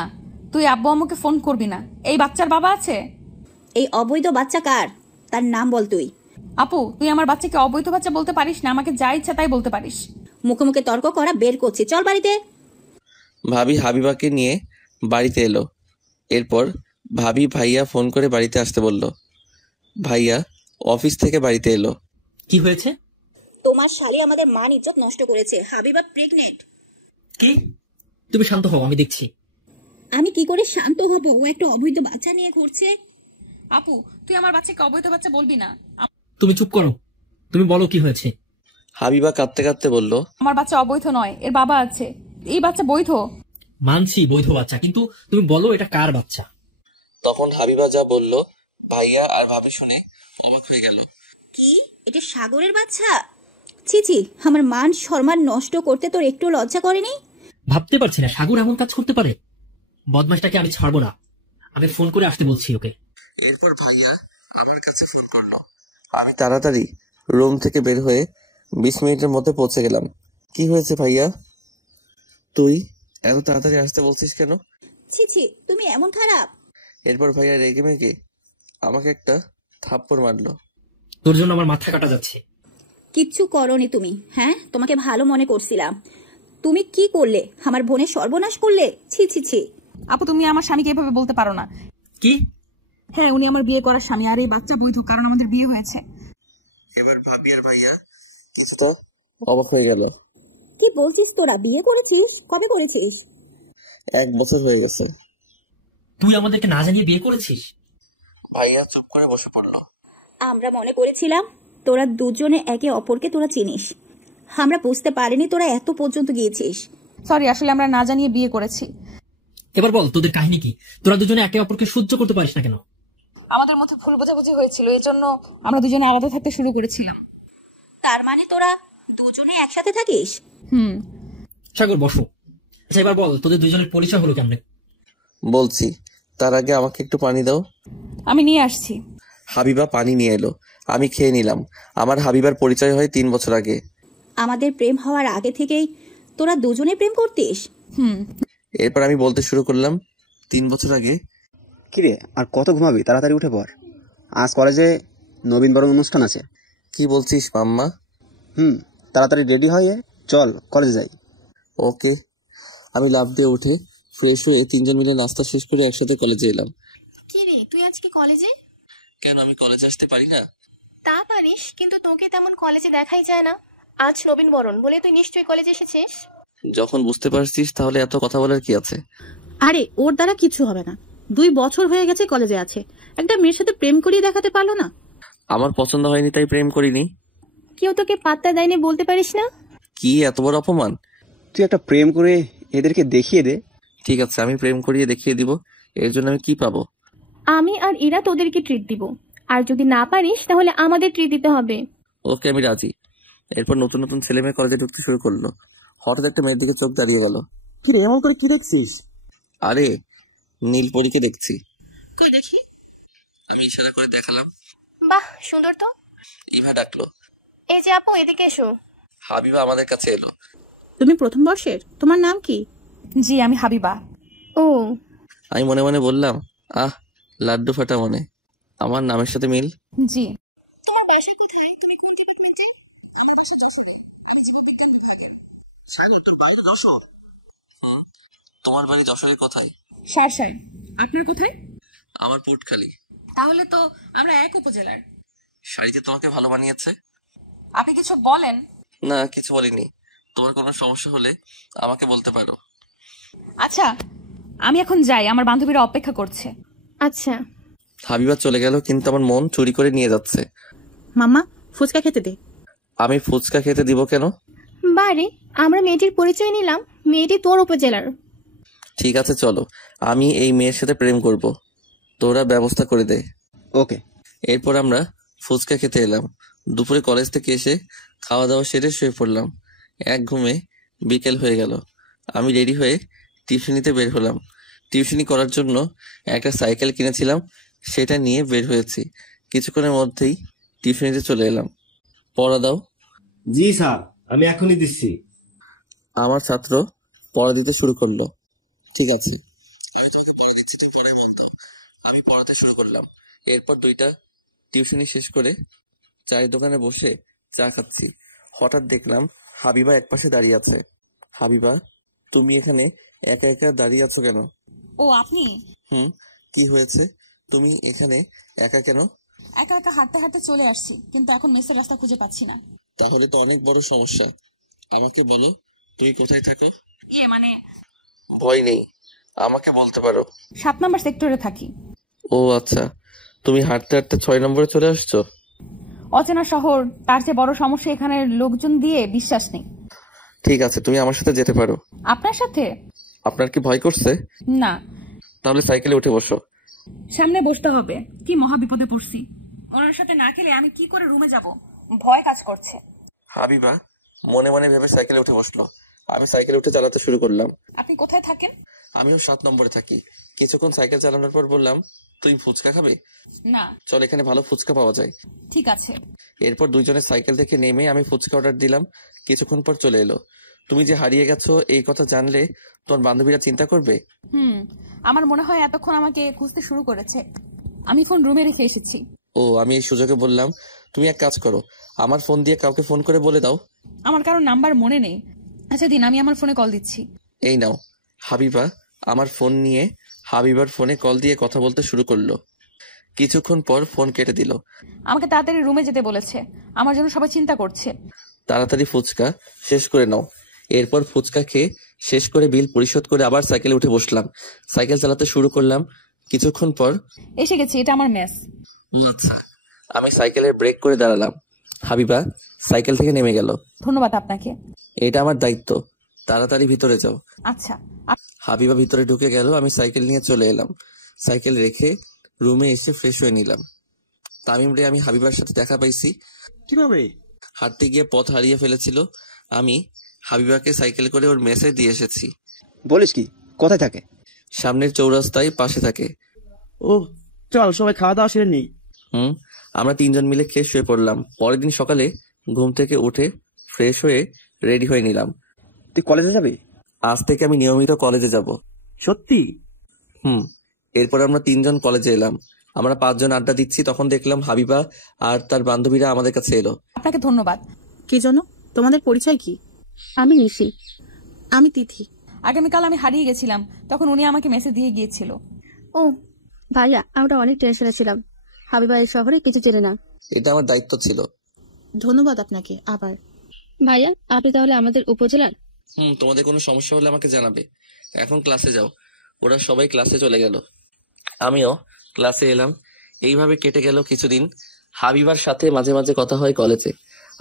তুই আব্বু আম্মুকে ফোন করবি না। এই বাচ্চার বাবা আছে। এই অবৈধ বাচ্চা কার? তার নাম বল তুই। আপু, তুই আমার বাচ্চাকে অবৈধ বাচ্চা বলতে পারিস না। আমাকে যা ইচ্ছা তাই বলতে পারিস। মুখে মুখে তর্ক করা বের করছি, চল বাড়িতে। ভাবি হাবিবাকে নিয়ে বাড়িতে এলো। এরপর ভাবি ভাইয়া ফোন করে বাড়িতে আসতে বলল। ভাইয়া অফিস থেকে বাড়িতে এলো। কি হয়েছে? তোমার শালি আমাদের মান ইজ্জত নষ্ট করেছে। হাবিবা প্রেগনেন্ট। কি? তুমি শান্ত হও, আমি দেখছি। আমি কি করে শান্ত হব? ও একটা অবৈধ বাচ্চা নিয়ে ঘুরছে। আপু, তুই আমার বাচ্চাকে অবৈধ বাচ্চা বলবি না। তুমি চুপ করো, তুমি বলো কি হয়েছে। হাবিবা কাঁদতে কাঁদতে বলল, আমার বাচ্চা অবৈধ নয়, এর বাবা আছে। এই বাচ্চা বৈধ। মানছি বৈধ বাচ্চা, কিন্তু তুমি বলো এটা কার বাচ্চা। তখন হাবিবা যা বলল ভাইয়া আর ভাবি শুনে অবাক হয়ে গেল। কি? এটা সাগরের বাচ্চা? ছি ছি, আমার মান সম্মান নষ্ট করতে তোর একটু লজ্জা করেনি? ভাবতে পারছি না সাগর এমন কাজ করতে পারে। বদমাশটাকে আমি ছাড়বো না, আমি ফোন করে আসতে বলছি ওকে। এরপর ভাইয়া আমার কাছে ফোন করলো। আমি তাড়াতাড়ি রুম থেকে বের হয়ে 20 মিনিটের মধ্যে পৌঁছে গেলাম। কি হয়েছে ভাইয়া? তুই এত তাড়াতাড়ি আসতে বলছিস কেন? ছি ছি, তুমি এমন খারাপ? এরপর ভাইয়া রেগে মেগে আমাকে একটা থাপ্পড় মারলো। তোর জন্য আমার মাথা কাটা যাচ্ছে। কিচ্ছু করনি তুমি। হ্যাঁ, তোমাকে ভালো মনে করছিলাম। তুমি কি করলে? আমার বোনের সর্বনাশ করলে। ছি ছি ছি। আপু তুমি আমার স্বামীকে এভাবে বলতে পারো না। কি? হ্যাঁ, উনি আমার বিয়ে করার স্বামী, আর এই বাচ্চা বৈধ, কারণ আমাদের বিয়ে হয়েছে। এবার ভাবি আর ভাইয়া কিছুটা অবাক হয়ে গেল। কি বলছিস তোরা? বিয়ে করেছিস? কবে করেছিস? 1 বছর হয়ে গেছে। তুই আমাদেরকে না জানিয়ে বিয়ে করেছিস? ভাইয়া চুপ করে বসে পড়লো। আমরা মনে করেছিলাম তোরা দুজনে একে অপরকে তোরা চিনিস। আমরা বুঝতে পারিনি তোরা এত পর্যন্ত গিয়েছিস। সরি, আসলে আমরা না জানিয়ে বিয়ে করেছি। এবার বল তোদের কাহিনী কি? তোরা দুজনে একে অপরকে সহ্য করতে পারিস না কেন? আমাদের মধ্যে ভুল বোঝাবুঝি হয়েছিল, এই জন্য আমরা দুজনে আলাদা থাকতে শুরু করেছিলাম। তার মানে তোরা দুজনে একসাথে থাকিস? সাগর বসো। আচ্ছা এবার বল তোদের দুজনের পরিচয় হলো কেমনে? বলছি, তার আগে আমাকে একটু পানি দাও। আমি নিয়ে আসছি। হাবিবা পানি নিয়ে এলো, আমি খেয়ে নিলাম। আমার হাবিবার পরিচয় হয় 3 বছর আগে। আমাদের প্রেম হওয়ার আগে থেকেই তোরা দুজনে প্রেম করতিস? এরপর আমি বলতে শুরু করলাম, 3 বছর আগে। কিরে, আর কত ঘুমাবি? তাড়াতাড়ি উঠে পড়, আজ কলেজে নবীনবরণ অনুষ্ঠান আছে। কি বলছিস মাম্মা? তাড়াতাড়ি রেডি হয়ে চল কলেজে যাই। ওকে। আমি লাফ দিয়ে উঠে ফ্রেশ হয়ে 3 জন মিলে নাস্তা শেষ করে একসাথে কলেজে এলাম। কি রে, তুই আজকে কলেজে? কেন, আমি কলেজে আসতে পারি না? তা পারিস, কিন্তু তোকে তেমন কলেজে দেখাই যায় না। আজ নবীনবরণ বলে তুই নিশ্চয়ই কলেজে এসেছিস। যখন বুঝতে পারছিস তাহলে এত কথা বলার কি আছে? আরে ওর দ্বারা কিছু হবে না। 2 বছর হয়ে গেছে কলেজে আছে, একটা মেয়ের সাথে প্রেম করিয়ে দেখাতে পারলো না। আমার পছন্দ হয়নি তাই প্রেম করিনি। কেউ তোকে পাত্তা দেয়নি বলতে পারিস না? কি এত বড় অপমান? তুই একটা প্রেম করে এদেরকে দেখিয়ে দে। ঠিক আছে, আমি প্রেম করিয়ে দেখিয়ে দিব। এর জন্য আমি কি পাবো? আমি আর এরা তোদেরকে ট্রিট দিব, আর যদি না পারিস তাহলে আমাদের ট্রিট দিতে হবে। ওকে, আমি রাজি। এরপর নতুন নতুন ছেলে মেয়ে কলেজে ঢুকতে শুরু করলো। হঠাৎ একটা মেয়ের দিকে চোখ দাঁড়িয়ে গেল। কি রে, এমন করে কি দেখছিস? আরে নীলপরীকে দেখছি। কই দেখি। আমি ইশারা করে দেখালাম। বাহ, সুন্দর তো। ইভা ডাকলো। এই যে আপু, এদিকে এসো। হাবিবা আমাদের কাছে এলো। তুমি প্রথম বর্ষের? তোমার নাম কি? জি, আমি হাবিবা। ও। আমি মনে মনে বললাম, আহ লাড্ডু ফাটা মনে, আমার নামের সাথে মিল। জি। তোমার বাড়ি যশোরে কোথায়? শার্শায়। আপনার কোথায়? আমার পুটখালি। তাহলে তো আমরা এক উপজেলার। শাড়িতে তোমাকে ভালো মানিয়েছে। আপনি কিছু বলেন? না, কিছু বলিনি। তোমার কোনো সমস্যা হলে আমাকে বলতে পারো। আচ্ছা, আমি এখন যাই, আমার বান্ধবীরা অপেক্ষা করছে। আচ্ছা। হাবিবা চলে গেল, কিন্তু আমার মন চুরি করে নিয়ে যাচ্ছে। মাম্মা, ফুচকা খেতে দে। আমি ফুচকা খেতে দিব কেন? বারে, আমরা মেয়েটির পরিচয় নিলাম, মেয়েটি তোর উপজেলার। ঠিক আছে চলো, আমি এই মেয়ের সাথে প্রেম করব, তোরা ব্যবস্থা করে দে। ওকে। এরপর আমরা ফুচকা খেতে এলাম। দুপুরে কলেজ থেকে এসে খাওয়া দাওয়া সেরে শুয়ে পড়লাম। এক ঘুমে বিকেল হয়ে গেল। আমি রেডি হয়ে টিউশনিতে বের হলাম। টিউশনি করার জন্য একটা সাইকেল কিনেছিলাম, সেটা নিয়ে বের হয়েছি। কিছুক্ষণের মধ্যেই টিউশনিতে চলে এলাম। পড়া দাও। জি স্যার, আমি এখনই দিচ্ছি। আমার ছাত্র পড়া দিতে শুরু করলো। ঠিক আছে, আমি তোমাকে পড়া দিচ্ছি, তুমি পড়ায় মন দাও। আমি পড়াতে শুরু করলাম। এরপর 2টা টিউশনি শেষ করে চায়ের দোকানে বসে চা খাচ্ছি। হঠাৎ দেখলাম হাবিবা একপাশে দাঁড়িয়ে আছে। হাবিবা, তুমি এখানে একা একা দাঁড়িয়ে আছো কেন? ও আপনি? কি হয়েছে? তুমি এখানে একা কেন? একা একা হাঁটতে হাঁটতে চলে আসছি, কিন্তু এখন মেসের রাস্তা খুঁজে পাচ্ছি না। তাহলে তো অনেক বড় সমস্যা। আমাকে বলো, তুমি কোথায় থাকো? মানে ভয় নেই, আমাকে বলতে পারো। 7 নম্বর সেক্টরে থাকি। ও আচ্ছা, তুমি হাঁটতে হাঁটতে 6 নম্বরে চলে আসছো। অচেনা শহর, তার চেয়ে বড় সমস্যা এখানের লোকজন দিয়ে বিশ্বাস নেই। ঠিক আছে, তুমি আমার সাথে যেতে পারো। আপনার সাথে? আপনার কি ভয় করছে? না। তাহলে সাইকেলে উঠে বসো। সামনে বসতে হবে। কি মহা বিপদে পড়ছি। ওনার সাথে না খেলে আমি কি করে রুমে যাব? ভয় কাজ করছে। হাবিবা মনে মনে ভেবে সাইকেলে উঠে বসলো। আমি সাইকেলে উঠে চালাতে শুরু করলাম। আপনি কোথায় থাকেন? আমিও 7 নম্বরে থাকি। কিছুক্ষণ সাইকেল চালানোর পর বললাম, তুই ফুচকা খাবে? না। চল, এখানে ভালো ফুচকা পাওয়া যায়। ঠিক আছে। এরপর দুইজনের সাইকেল থেকে নেমে আমি ফুচকা অর্ডার দিলাম। কিছুক্ষণ পর চলে এলো। তুমি যে হারিয়ে গেছো এই কথা জানলে তোমার বান্ধবীরা চিন্তা করবে। আমার মনে হয় এতক্ষণ আমাকে খুঁজতে শুরু করেছে। আমি ফোন রুমে রেখে এসেছি। ও আমি এই সুযোগে বললাম, তুমি এক কাজ করো, আমার ফোন দিয়ে কাউকে ফোন করে বলে দাও। আমার কারো নাম্বার মনে নেই। আচ্ছা দিন, আমি আমার ফোনে কল দিচ্ছি। এই নাও। হাবিবা আমার ফোন নিয়ে হাবিবার ফোনে কল দিয়ে কথা বলতে শুরু করলো। কিছুক্ষণ পর ফোন কেটে দিল। আমাকে তাড়াতাড়ি রুমে যেতে বলেছে, আমার জন্য সবাই চিন্তা করছে। তাড়াতাড়ি ফুচকা শেষ করে নাও। এরপর ফুচকা খেয়ে শেষ করে বিল পরিশোধ করে আবার সাইকেলে উঠে বসলাম। সাইকেল চালাতে শুরু করলাম। কিছুক্ষণ পর এসে গেছি, এটা আমার মেস। আচ্ছা, আমি সাইকেলের ব্রেক করে দাঁড়ালাম। হাবিবা সাইকেল থেকে নেমে গেল। ধন্যবাদ আপনাকে। এটা আমার দায়িত্ব, তাড়াতাড়ি ভিতরে যাও। আচ্ছা। হাবিবা ভিতরে ঢুকে গেল, আমি সাইকেল নিয়ে চলে এলাম। সাইকেল রেখে রুমে এসে ফ্রেশ হয়ে নিলাম। তামিম রে আমি হাবিবার সাথে দেখা পাইছি। কিভাবে? হাঁটতে গিয়ে পথ হারিয়ে ফেলেছিল। আমি হাবিবাকে সাইকেল করে ওর মেসে দিয়ে এসেছি। বলিস কি? কোথায় থাকে? সামনের চৌরাস্তায় পাশে থাকে। ও চল সবাই খাওয়া দাওয়া সেরে নেই। আমরা তিনজন মিলে খেয়ে শুয়ে পড়লাম। পরের দিন সকালে ঘুম থেকে উঠে ফ্রেশ হয়ে রেডি হয়ে নিলাম। তুই কলেজে যাবি? আজ থেকে আমি নিয়মিত কলেজে যাব। সত্যি? এরপর আমরা তিনজন কলেজে এলাম। আমরা 5 জন আড্ডা দিচ্ছি, তখন দেখলাম হাবিবা আর তার বান্ধবীরা আমাদের কাছে এলো। আপনাকে ধন্যবাদ। কি জন্য? তোমাদের পরিচয় কি? আমি নিশি। আমি তিথি। আগামীকাল আমি হারিয়ে গেছিলাম, তখন উনি আমাকে মেসেজ দিয়ে গিয়েছিল। ও ভাইয়া, আমরা অনেক টেনশনে ছিলাম। হাবিবা এই শহরে কিছু চেনে না। এটা আমার দায়িত্ব ছিল। ধন্যবাদ আপনাকে আবার। ভাইয়া, আপনি তাহলে আমাদের উপজেলার? তোমাদের কোনো সমস্যা হলে আমাকে জানাবে। এখন ক্লাসে যাও। ওরা সবাই ক্লাসে চলে গেল, আমিও ক্লাসে এলাম। এইভাবে কেটে গেল কিছুদিন। হাবিবার সাথে মাঝে মাঝে কথা হয় কলেজে।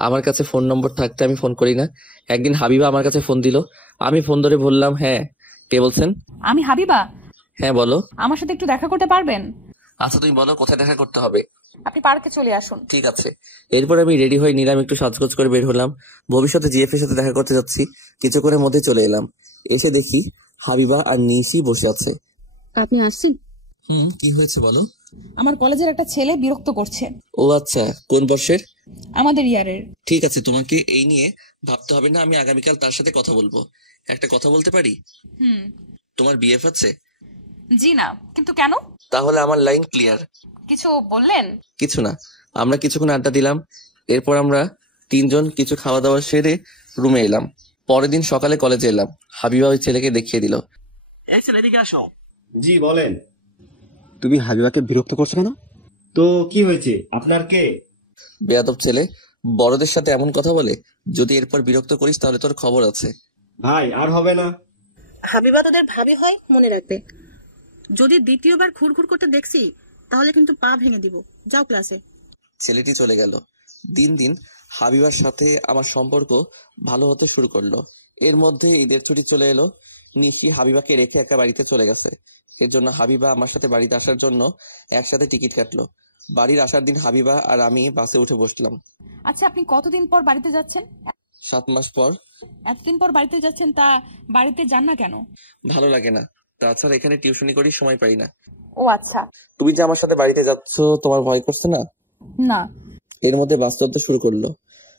আমার কাছে ফোন নম্বর থাকতে আমি ফোন করি না। একদিন হাবিবা আমার কাছে ফোন দিল। আমি ফোন ধরে বললাম, হ্যাঁ কে বলছেন? আমি হাবিবা। হ্যাঁ বলো। আমার সাথে একটু দেখা করতে পারবেন? আচ্ছা তুমি বলো কোথায় দেখা করতে হবে। আপনি পার্কে চলে আসুন। ঠিক আছে। এরপর আমি রেডি হয়ে নিলাম, একটু সাজগোজ করে বের হলাম। ভবিষ্যতে জিএফ এর সাথে দেখা করতে যাচ্ছি। কিছুক্ষণের মধ্যে চলে এলাম। এসে দেখি হাবিবা আর নিশি বসে আছে। আপনি আসছেন? কি হয়েছে বলো। আমার কলেজের একটা ছেলে বিরক্ত করছে। ও আচ্ছা, কোন বর্ষের? আমাদের ইয়ারের। ঠিক আছে, তোমাকে এই নিয়ে ভাবতে হবে না। আমি আগামীকাল তার সাথে কথা বলবো। একটা কথা বলতে পারি? তোমার বিএফ আছে? জি না, কিন্তু কেন? তাহলে আমার লাইন ক্লিয়ার। কিছু বললেন? কিছু না। আমরা কিছুক্ষণ আড্ডা দিলাম। এরপর আমরা তিনজন কিছু খাওয়া দাওয়া সেরে রুমে এলাম। পরের দিন সকালে কলেজে এলাম। হাবিবা ওই ছেলেকে দেখিয়ে দিল। এই ছেলে এদিকে আসো। জি বলেন। তুমি হাবিবাকে বিরক্ত করছো কেন? তো কি হয়েছে? আপনার কে? বেয়াদব ছেলে, বড়দের সাথে এমন কথা বলে। যদি এরপর বিরক্ত করিস তাহলে তোর খবর আছে। ভাই আর হবে না। হাবিবা তোদের ভাবি হয়, মনে রাখবে। যদি দ্বিতীয়বার ঘুরঘুর করতে দেখছি তাহলে কিন্তু পা ভেঙে দিব। যাও ক্লাসে। ছেলেটি চলে গেল। দিন দিন হাবিবার সাথে আমার সম্পর্ক ভালো হতে শুরু করলো। এর মধ্যে ঈদের ছুটি চলে এলো। নিশি হাবিবাকে রেখে একা বাড়িতে চলে গেছে। এর জন্য হাবিবা আমার সাথে বাড়িতে আসার জন্য একসাথে টিকিট কাটলো। বাড়ির আসার দিন হাবিবা আর আমি বাসে উঠে বসলাম। আচ্ছা, আপনি কতদিন পর বাড়িতে যাচ্ছেন? 7 মাস পর। এতদিন পর বাড়িতে যাচ্ছেন, তা বাড়িতে যান না কেন? ভালো লাগে না, তাছাড়া এখানে টিউশনি করি, সময় পাই না। ও আচ্ছা। তুমি যে আমার সাথে বাড়িতে যাচ্ছ, তোমার ভয় করছে না? না। এর মধ্যে বাস চলতে শুরু করলো।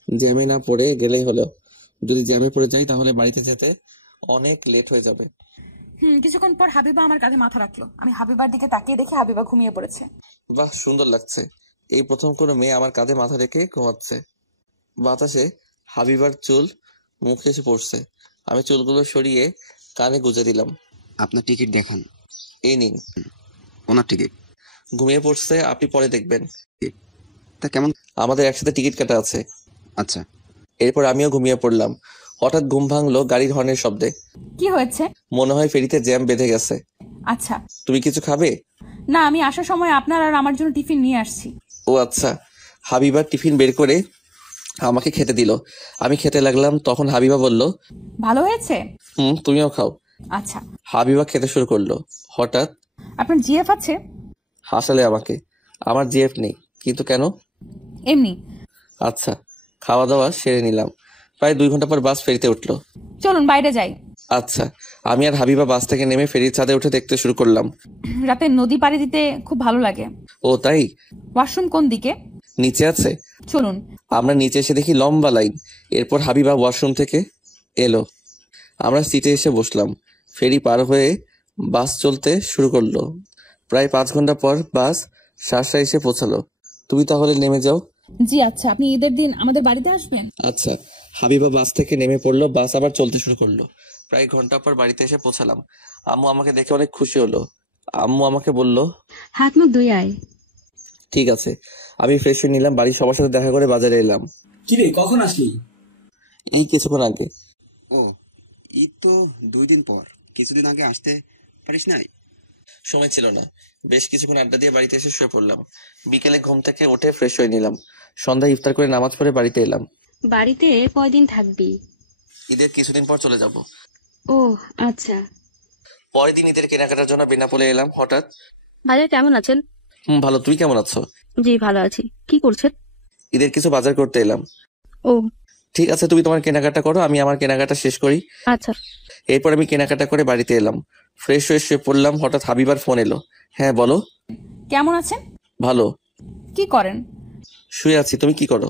জ্যামে না পড়ে গেলেই হলো। যদি জ্যামে পড়ে যাই তাহলে বাড়িতে যেতে অনেক লেট হয়ে যাবে। কিছুক্ষণ পর হাবিবা আমার কাঁধে মাথা রাখলো। আমি হাবিবার দিকে তাকিয়ে দেখি হাবিবা ঘুমিয়ে পড়েছে। বাহ, সুন্দর লাগছে। এই প্রথম কোনো মেয়ে আমার কাঁধে মাথা রেখে ঘুমাচ্ছে। বাতাসে হাবিবার চুল মুখে এসে পড়ছে। আমি চুলগুলো সরিয়ে কানে গুজে দিলাম। আপনার টিকিট দেখান। এই নিন। ওনার টিকিট। ঘুমিয়ে পড়ছে, আপনি পরে দেখবেন। তা কেমন? আমাদের একসাথে টিকিট কাটা আছে। আচ্ছা। এরপর আমিও ঘুমিয়ে পড়লাম। হঠাৎ ঘুম ভাঙলো গাড়ির হর্নের শব্দে। কি হয়েছে? মনে হয় ফেরিতে জ্যাম বেঁধে গেছে। আচ্ছা। তুমি কিছু খাবে? না, আমি আসার সময় আপনার আর আমার জন্য টিফিন নিয়ে আসছি। ও আচ্ছা। হাবিবা টিফিন বের করে আমাকে খেতে দিল। আমি খেতে লাগলাম, তখন হাবিবা বলল, ভালো হয়েছে। তুমিও খাও। আচ্ছা। হাবিবা খেতে শুরু করলো। হঠাৎ, আপনার জিএফ আছে? হাসালে আমাকে। আমার জিএফ নেই। কিন্তু কেন? এমনি। আচ্ছা। খাওয়া দাওয়া সেরে নিলাম। প্রায় 2 ঘন্টা পর বাস ফেরিতে উঠলো। চলুন বাইরে যাই। আচ্ছা। আমি আর হাবিবা বাস থেকে নেমে ফেরির ছাদে উঠে দেখতে শুরু করলাম। রাতে নদী পাড়ি দিতে খুব ভালো লাগে। ও তাই? ওয়াশরুম কোন দিকে? নিচে আছে। চলুন। আমরা নিচে এসে দেখি লম্বা লাইন। এরপর হাবিবা ওয়াশরুম থেকে এলো। আমরা সিটে এসে বসলাম। ফেরি পার হয়ে বাস চলতে শুরু করলো। প্রায় 5 ঘন্টা পর বাস শার্শা এসে পৌঁছালো। তুমি তাহলে নেমে যাও। জি আচ্ছা, আপনি ঈদের দিন আমাদের বাড়িতে আসবেন? আচ্ছা। হাবিবা বাস থেকে নেমে পড়লো, বাস আবার চলতে শুরু করলো। প্রায় ঘন্টা পর বাড়িতে এসে পৌঁছালাম। আম্মু আমাকে দেখে অনেক খুশি হলো। আম্মু আমাকে বলল, হাত মুখ ধুয়ে আয়। ঠিক আছে। আমি ফ্রেশ হয়ে নিলাম, বাড়ির সবার সাথে দেখা করে বাজারে এলাম। কিরে কখন আসলি? এই কিছুক্ষণ আগে। ও, ঈদ তো 2 দিন পর, কিছুদিন আগে আসতে পারিস নাই? সময় ছিল না। বেশ কিছুক্ষণ আড্ডা দিয়ে বাড়িতে এসে শুয়ে পড়লাম। বিকেলে ঘুম থেকে উঠে ফ্রেশ হয়ে নিলাম। সন্ধ্যায় ইফতার করে নামাজ পড়ে বাড়িতে এলাম। বাড়িতে কয়দিন থাকবি? ঈদের কিছুদিন পর চলে যাব। ও আচ্ছা। পরের দিন ঈদের কেনাকাটার জন্য বেনাপোলে এলাম। হঠাৎ, ভাইয়া কেমন আছেন? ভালো, তুই কেমন আছো? জি ভালো আছি। কি করছেন? ঈদের কিছু বাজার করতে এলাম। ও ঠিক আছে, তুমি তোমার কেনাকাটা করো, আমি আমার কেনাকাটা শেষ করি। আচ্ছা। এরপর আমি কেনাকাটা করে বাড়িতে এলাম। ফ্রেশ হয়ে শুয়ে পড়লাম। হঠাৎ হাবিবার ফোন এলো। হ্যাঁ বলো। কেমন আছেন? ভালো। কি করেন? শুয়ে আছি, তুমি কি করো?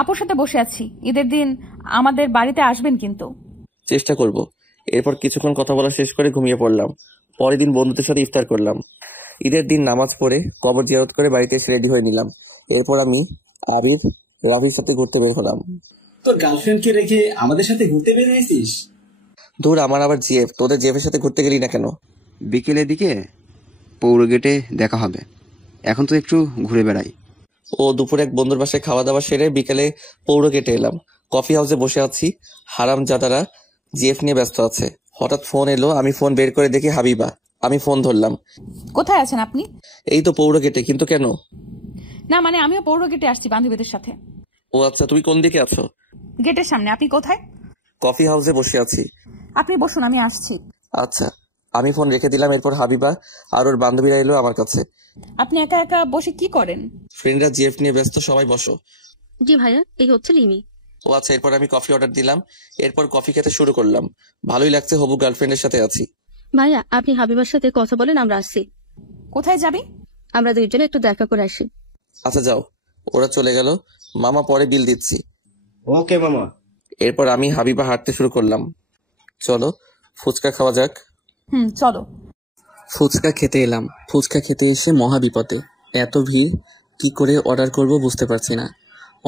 আপুর সাথে বসে আছি। ঈদের দিন আমাদের বাড়িতে আসবেন কিন্তু? চেষ্টা করব। এরপর কিছুক্ষণ কথা বলা শেষ করে ঘুমিয়ে পড়লাম। পরের দিন বন্ধুদের সাথে ইফতার করলাম। ঈদের দিন নামাজ পড়ে কবর জিয়ারত করে বাড়িতে এসে রেডি হয়ে নিলাম। এরপর আমি আবির, রাফির সাথে ঘুরতে বের হলাম। তোর গার্লফ্রেন্ডকে রেখে আমাদের সাথে ঘুরতে বের হয়েছিস? দূর, আমার আবার জিএফ, তোদের জিএফের সাথে ঘুরতে গেলি না কেন? বিকেলের দিকে পৌর গেটে দেখা হবে, এখন তো একটু ঘুরে বেড়াই। ও, দুপুরে এক বন্ধুর বাসায় খাওয়া দাওয়া সেরে বিকেলে পৌর গেটে এলাম। কফি হাউসে বসে আছি। হারামজাদারা জিএফ নিয়ে ব্যস্ত আছে। হঠাৎ ফোন এলো। আমি ফোন বের করে দেখি হাবিবা। আমি ফোন ধরলাম। কোথায় আছেন আপনি? এই তো পৌর গেটে। কিন্তু কেন? না মানে আমিও পৌর গেটে আসছি বান্ধবীদের সাথে। ও আচ্ছা, তুমি কোন দিকে আছো? গেটের সামনে। আপনি কোথায়? কফি হাউসে বসে আছি। আপনি বসুন, আমি আসছি। আচ্ছা। আমি ফোন রেখে দিলাম। এরপর হাবিবা আর ওর বান্ধবীরা এলো আমার কাছে। আপনি একা একা বসে কি করেন? ফ্রেন্ডরা জিএফ নিয়ে ব্যস্ত, সবাই বসো। জি ভাইয়া, এই হচ্ছে লিমি। ও আচ্ছা। এরপর আমি কফি অর্ডার দিলাম। এরপর কফি খেতে শুরু করলাম। ভালোই লাগছে, হবু গার্লফ্রেন্ডের সাথে আছি। ভাইয়া আপনি হাবিবার সাথে কথা বলেন, আমরা আসছি। কোথায় যাবি? আমরা দুইজনে একটু দেখা করে আসি। আচ্ছা যাও। ওরা চলে গেল। মামা পরে বিল দিচ্ছি। ওকে মামা। এরপর আমি হাবিবা হাঁটতে শুরু করলাম। চলো ফুচকা খাওয়া যাক। চলো। ফুচকা খেতে এলাম। ফুচকা খেতে এসে মহা বিপদে। এত ভিড়, কি করে অর্ডার করব বুঝতে পারছি না।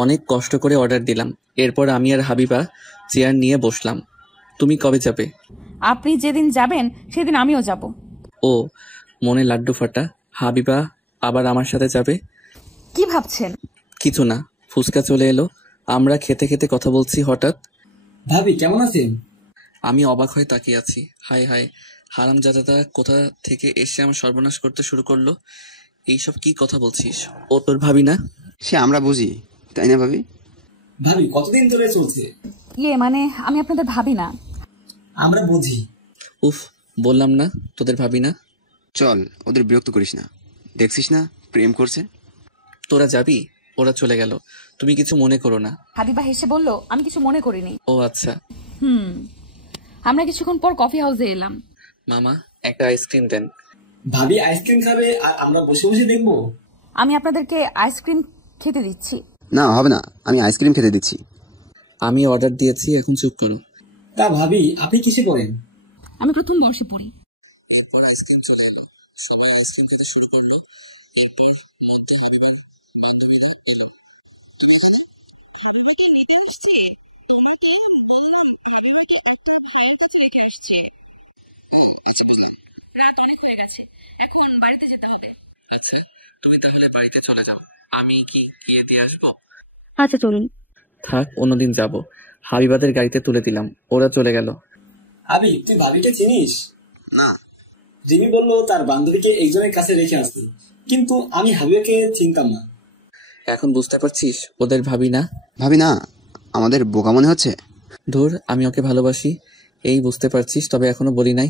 অনেক কষ্ট করে অর্ডার দিলাম। এরপর আমি আর হাবিবা চেয়ার নিয়ে বসলাম। তুমি কবে যাবে? আপনি যেদিন যাবেন সেদিন আমিও যাব। ও, মনে লাড্ডু ফাটা। হাবিবা আবার আমার সাথে যাবে? কি ভাবছেন? কিছু না। ফুচকা চলে এলো। আমরা খেতে খেতে কথা বলছি। হঠাৎ, ভাবি কেমন আছেন? আমি অবাক হয়ে তাকিয়ে আছি। হায় হায়, হারামজাদাটা কোথা থেকে এসে আমার সর্বনাশ করতে শুরু করলো। এইসব কি কথা বলছিস? ও তোর ভাবি না? সে আমরা বুঝি, তাই না ভাবি? ভাবি কতদিন ধরে চলছে? মানে আমি আপনাদের ভাবি না। আমরা বুঝি। উফ, বললাম না তোদের ভাবি না। চল, ওদের বিরক্ত করিস না। দেখছিস না প্রেম করছে। তোরা যাবি? ওরা চলে গেল। তুমি কিছু মনে করো না। হাবিবা হেসে বলল, আমি কিছু মনে করিনি। ও আচ্ছা। আমরা কিছুক্ষণ পর কফি হাউসে এলাম। মামা, একটা আইসক্রিম দেন। ভাবি আইসক্রিম খাবে আর আমরা বসে বসে দেখবো? আমি আপনাদেরকে আইসক্রিম খেতে দিচ্ছি। না হবে না, আমি আইসক্রিম খেতে দিচ্ছি। আমি অর্ডার দিয়েছি, এখন চুপ করো। তা ভাবি আপনি কিসে করেন? আমি প্রথম বর্ষে পড়ি। আইসক্রিম চলে এলো। সবাই আইসক্রিম খেতে শুরু করলো। আচ্ছা, তুমি তাহলে বাড়িতে চলে যাও। আমি কি গিয়ে দিয়ে আসবো? আচ্ছা চলুন। থাক, অন্যদিন যাব। হাবিবাদের গাড়িতে তুলে দিলাম। ওরা চলে গেল। ভাবি তুই ভাবিকে চিনিস? না। জিমি বললো তার বান্ধবীকে একজনের কাছে রেখে আসতে, কিন্তু আমি হাবিবাকে চিনতাম না। এখন বুঝতে পারছিস ওদের ভাবি না? ভাবি না, আমাদের বোকা মনে হচ্ছে। ধুর, আমি ওকে ভালোবাসি, এই বুঝতে পারছিস, তবে এখনো বলি নাই।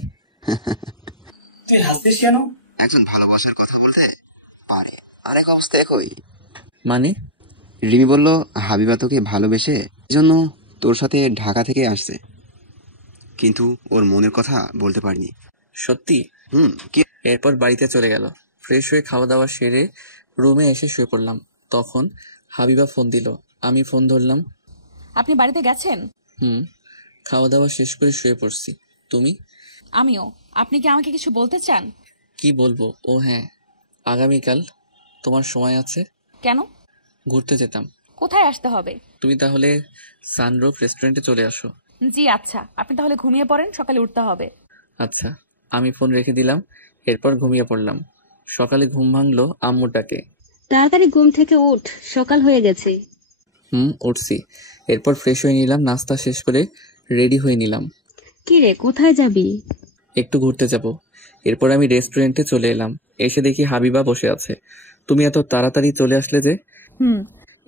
তুই হাসছিস কেন? একজন ভালোবাসার কথা বলতে পারে, আরেক অবস্থা একই। মানে? রিমি বলল হাবিবা তোকে ভালোবেসে জন্য তোর সাথে ঢাকা থেকে আসছে, কিন্তু ওর মনের কথা বলতে পারিনি। সত্যি? এরপর বাড়িতে চলে গেল। ফ্রেশ হয়ে খাওয়া দাওয়া সেরে রুমে এসে শুয়ে পড়লাম। তখন হাবিবা ফোন দিল। আমি ফোন ধরলাম। আপনি বাড়িতে গেছেন? খাওয়া দাওয়া শেষ করে শুয়ে পড়ছি। তুমি? আমিও। আপনি কি আমাকে কিছু বলতে চান? কি বলবো? ও হ্যাঁ, আগামীকাল তোমার সময় আছে? কেন? ঘুরতে যেতাম। কোথায় আসতে হবে? তুমি তাহলে সানরুফ রেস্টুরেন্টে চলে আসো। জি আচ্ছা, আপনি তাহলে ঘুমিয়ে পড়েন, সকালে উঠতে হবে। আচ্ছা। আমি ফোন রেখে দিলাম, এরপর ঘুমিয়ে পড়লাম। সকালে ঘুম ভাঙলো আম্মুর ডাকে। তাড়াতাড়ি ঘুম থেকে উঠ, সকাল হয়ে গেছে। উঠছি। এরপর ফ্রেশ হয়ে নিলাম, নাস্তা শেষ করে রেডি হয়ে নিলাম। কি রে, কোথায় যাবি? একটু ঘুরতে যাব। এরপর আমি রেস্টুরেন্টে চলে এলাম। এসে দেখি হাবিবা বসে আছে। তুমি এত তাড়াতাড়ি চলে আসলে যে?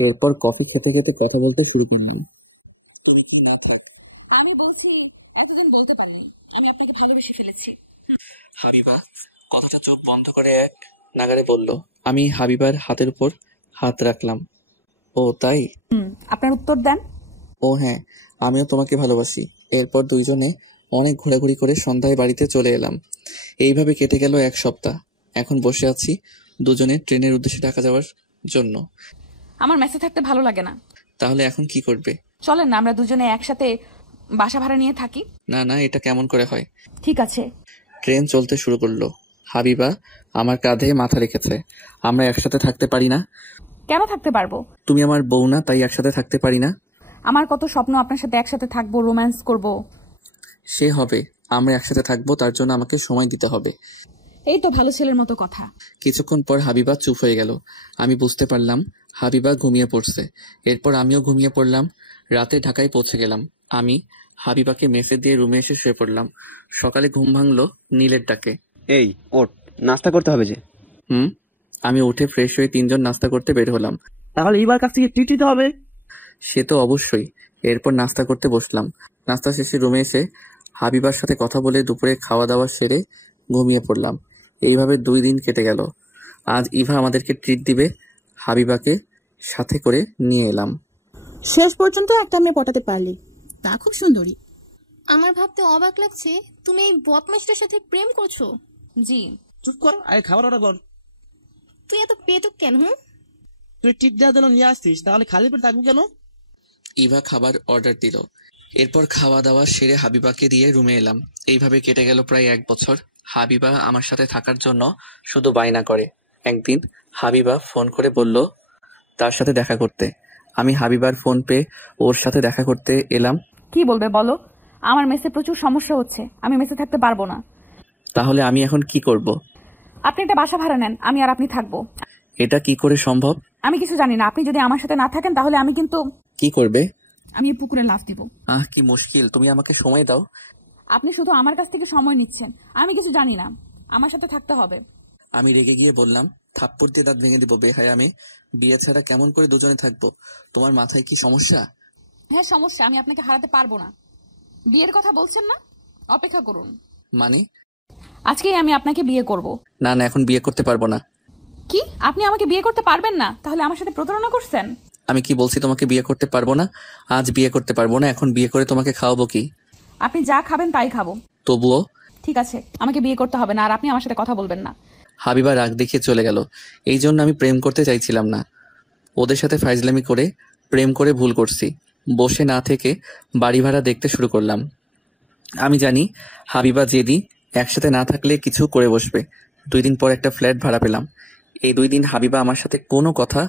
এরপর কফি খেতে খেতে কথা বলতে শুরু করলাম। তুমি কি না থাক, আমি বলছি এতদিন বলতে পারিনি আমি আপনাকে ভালোবেসে ফেলেছি। হাবিবা কথাটা চোখ বন্ধ করে এক নাগারে বলল। আমি হাবিবার হাতের উপর হাত রাখলাম। ও তাই? আপনার উত্তর দেন। ও হ্যাঁ, আমিও তোমাকে ভালোবাসি। এরপর দুইজনে অনেক ঘোরাঘুরি করে সন্ধ্যায় বাড়িতে চলে এলাম। এইভাবে কেটে গেল 1 সপ্তাহ। এখন বসে আছি দুজনে ট্রেনের উদ্দেশ্যে ঢাকা যাওয়ার জন্য। আমার মেসে থাকতে ভালো লাগে না। তাহলে এখন কি করবে? চলেন না আমরা দুজনে একসাথে বাসা ভাড়া নিয়ে থাকি। না না, এটা কেমন করে হয়? ঠিক আছে। ট্রেন চলতে শুরু করলো। হাবিবা আমার কাঁধে মাথা রেখেছে। আমরা একসাথে থাকতে পারি না? কেন থাকতে পারবো? তুমি আমার বউ না, তাই একসাথে থাকতে পারি না? আমার কত স্বপ্ন আপনার সাথে একসাথে থাকবো, রোম্যান্স করব। সে হবে, আমরা একসাথে থাকবো, তার জন্য আমাকে সময় দিতে হবে। এই তো ভালো ছেলের মতো কথা। কিছুক্ষণ পর হাবিবা চুপ হয়ে গেল। আমি বুঝতে পারলাম হাবিবা ঘুমিয়ে পড়ছে। এরপর আমিও ঘুমিয়ে পড়লাম। রাতে ঢাকায় পৌঁছে গেলাম। আমি হাবিবাকে মেসে দিয়ে রুমে এসে শুয়ে পড়লাম। সকালে ঘুম ভাঙলো নীলের ডাকে। এই ওঠ, নাস্তা করতে হবে যে। আমি উঠে ফ্রেশ হয়ে 3 জন নাস্তা করতে বের হলাম। তাহলে এবার কাছ থেকে ট্রিট দিতে হবে। সে তো অবশ্যই। এরপর নাস্তা করতে বসলাম। নাস্তা শেষে রুমে এসে হাবিবার সাথে কথা বলে দুপুরে খাওয়া দাওয়া সেরে ঘুমিয়ে পড়লাম। এইভাবে 2 দিন কেটে গেল। আজ ইভা আমাদেরকে ট্রিট দিবে। হাবিবাকে সাথে করে নিয়ে এলাম। শেষ পর্যন্ত একটা মেয়ে পটাতে পারলি, তা খুব সুন্দরী। আমার ভাবতে অবাক লাগছে তুমি এই বদমাইশটার সাথে প্রেম করছো। জি। চুপ কর, আরে খাবার অর্ডার কর। তুই এত পেটুক কেন? তুই টিপ দেওয়ার জন্য নিয়ে আসছিস, তাহলে খালি পেট থাকবো কেন? ইভা খাবার অর্ডার দিল। এরপর খাওয়া দাওয়া সেরে হাবিবাকে দিয়ে রুমে এলাম। এইভাবে কেটে গেল প্রায় 1 বছর। হাবিবা আমার সাথে থাকার জন্য শুধু বায়না করে। একদিন হাবিবা ফোন করে বলল তার সাথে দেখা করতে। আমি হাবিবার ফোন পেয়ে ওর সাথে দেখা করতে এলাম। কি বলবে বলো? আমার মেসে প্রচুর সমস্যা হচ্ছে, আমি মেসে থাকতে পারবো না। তাহলে আমি এখন কি করব? আপনি একটা বাসা ভাড়া নেন, আমি আর আপনি থাকবো। এটা কি করে সম্ভব? আমি কিছু জানি না। আপনি যদি আমার সাথে না থাকেন তাহলে আমি কিন্তু কি করবে? আমি এই পুকুরে লাফ দিব। কি মুশকিল, তুমি আমাকে সময় দাও। আপনি শুধু আমার কাছ থেকে সময় নিচ্ছেন, আমি কিছু জানি না। আমার সাথে থাকতে হবে। আমি রেগে গিয়ে বললাম, থাপ্পড় দিয়ে দাঁত ভেঙে দিব বেহায়া মেয়ে। বিয়ে ছাড়া কেমন করে দুজনে থাকবো? তোমার মাথায় কি সমস্যা? হ্যাঁ সমস্যা, আমি আপনাকে হারাতে পারবো না। বিয়ের কথা বলছেন না? অপেক্ষা করুন। মানে? আজকেই আমি আপনাকে বিয়ে করব। না না, এখন বিয়ে করতে পারবো না। কি? আপনি আমাকে বিয়ে করতে পারবেন না? তাহলে আমার সাথে প্রতারণা করছেন? আমি কি বলছি তোমাকে বিয়ে করতে পারবো না? আজ বিয়ে করতে পারবো না, এখন বিয়ে করে তোমাকে খাওয়াবো কি? আপনি যা খাবেন তাই খাবো। তবুও? ঠিক আছে, আমাকে বিয়ে করতে হবে না, আর আপনি আমার সাথে কথা বলবেন না। হাবিবা রাগ দেখিয়ে চলে গেল। এই জন্য আমি প্রেম করতে চাইছিলাম না। ওদের সাথে ফাইজলামি করে প্রেম করে ভুল করছি। বসে না থেকে বাড়ি ভাড়া দেখতে শুরু করলাম। আমি জানি হাবিবা জেদি, একসাথে না থাকলে কিছু করে বসবে। 2 দিন পর একটা ফ্ল্যাট ভাড়া পেলাম। এই 2 দিন হাবিবা আমার সাথে কোনো কথা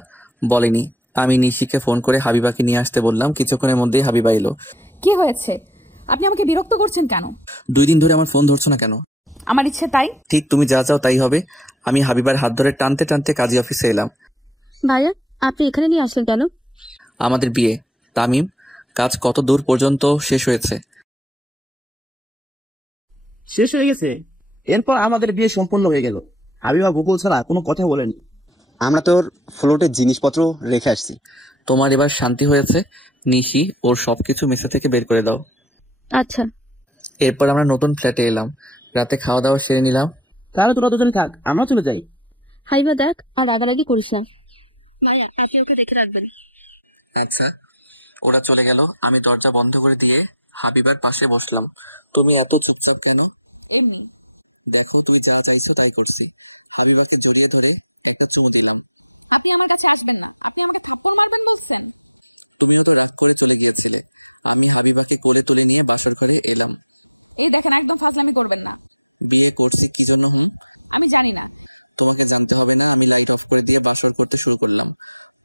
বলেনি। আমি নিশিকে ফোন করে হাবিবাকে নিয়ে আসতে বললাম। কিছুক্ষণের মধ্যেই হাবিবা এলো। কি হয়েছে? আপনি আমাকে বিরক্ত করছেন কেন? 2 দিন ধরে আমার ফোন ধরছো না কেন? আমার ইচ্ছে তাই। ঠিক, তুমি যা চাও তাই হবে। আমি হাবিবার হাত ধরে টানতে টানতে কাজী অফিসে এলাম। ভাইয়া, আপনি এখানে নিয়ে আসলেন কেন? আমাদের বিয়ে। তামিম, কাজ কত দূর পর্যন্ত শেষ হয়েছে? শেষ হয়ে গেছে। এরপর আমাদের বিয়ে সম্পূর্ণ হয়ে গেল। হাবিবা গোকুল ছাড়া কোনো কথা বলেনি। আমরা তোর ফ্লোটের জিনিসপত্র রেখে আসছি। তোমার এবার শান্তি হয়েছে? নিশি, ওর সবকিছু মেসে থেকে বের করে দাও। আচ্ছা। এরপর আমরা নতুন ফ্ল্যাটে এলাম। রাতে খাওয়া দাওয়া সেরে নিলাম। তাহলে তোরা দুজনে থাক, আমরা চলে যাই। হাবিবা দেখ, আর রাগারাগি করিস না। মায়া, আপনি ওকে দেখে রাখবেন। আচ্ছা। ওরা চলে গেল। আমি দরজা বন্ধ করে দিয়ে হাবিবার পাশে বসলাম। তুমি এত চুপচাপ কেন? এমনি। দেখো, তুই যা চাইছো তাই করছি। হাবিবাকে জড়িয়ে ধরে একটা চুমু দিলাম। আপনি আমার কাছে আসবেন না। আপনি আমাকে থাপ্পড় মারবেন বলছেন? তুমি তো রাগ করে চলে গিয়েছিলে। আমি হাবিবাকে কোলে তুলে নিয়ে বাসের ঘরে এলাম। এই দেখেন, একদম ফাজলামি করবেন না। বিয়ে করছি কি জন্য? আমি জানি না। তোমাকে জানতে হবে না, আমি লাইট অফ করে দিয়ে বাসর করতে শুরু করলাম।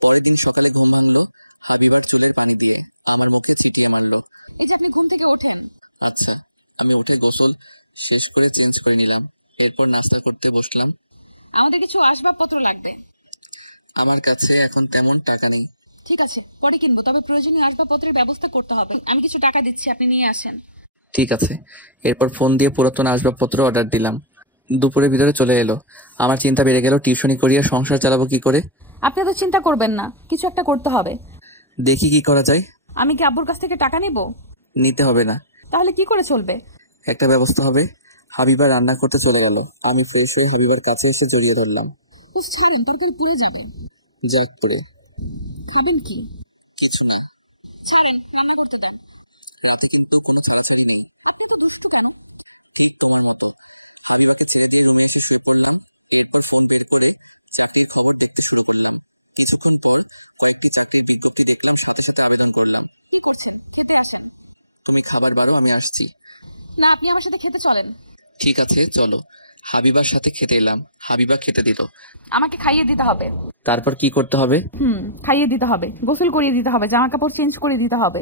পরের দিন সকালে ঘুম ভাঙলো হাবিবার চুলের পানি দিয়ে, আমার মুখে ছিটিয়ে মারলো। এই যে আপনি ঘুম থেকে ওঠেন। আচ্ছা, আমি উঠে গোসল শেষ করে চেঞ্জ করে নিলাম, এরপর নাস্তা করতে বসলাম। আমাদের কিছু আসবাবপত্র লাগবে। আমার কাছে এখন তেমন টাকা নেই। ঠিক আছে, পরে কিনবো, তবে প্রয়োজনীয় আসবাবপত্রের ব্যবস্থা করতে হবে। আমি কিছু টাকা দিচ্ছি, আপনি নিয়ে আসেন। ঠিক আছে। এরপর ফোন দিয়ে পুরাতন আসবাবপত্র অর্ডার দিলাম। দুপুরের ভিতরে চলে এলো। আমার চিন্তা বেড়ে গেল, টিউশনি করিয়ে সংসার চালাবো কি করে। আপনি তো চিন্তা করবেন না, কিছু একটা করতে হবে। দেখি কি করা যায়। আমি কি আব্বুর কাছ থেকে টাকা নিব? নিতে হবে না। তাহলে কি করে চলবে? একটা ব্যবস্থা হবে। হাবিবা রান্না করতে চলে গেল। আমি ফ্রেশ হয়ে হাবিবার কাছে এসে জড়িয়ে ধরলাম। ছাড়েন, তরকারি পুড়ে যাবে। যাক করে। খাবেন কি? কিছু না। ছাড়েন, রান্না করতে দাও। রাতে কিন্তু কোনো ছাড়াছাড়ি নেই। আপনি তো দুষ্ট কেন? ঠিক তোমার মতো। হাবিবাকে ছেড়ে দিয়ে রুমে এসে শুয়ে পড়লাম। এরপর ফোন বের করে চাকরির খবর দেখতে শুরু করলাম। কিছুক্ষণ পর কয়েকটি চাকরির বিজ্ঞপ্তি দেখলাম, সাথে সাথে আবেদন করলাম। কি করছেন? খেতে আসেন। তুমি খাবার বারো, আমি আসছি। না, আপনি আমার সাথে খেতে চলেন। ঠিক আছে, চলো। হাবিবার সাথে খেতে এলাম। হাবিবা খেতে দিল। আমাকে খাইয়ে দিতে হবে। তারপর কি করতে হবে? খাইয়ে দিতে হবে, গোসল করিয়ে দিতে হবে, জামা কাপড় চেঞ্জ করে দিতে হবে।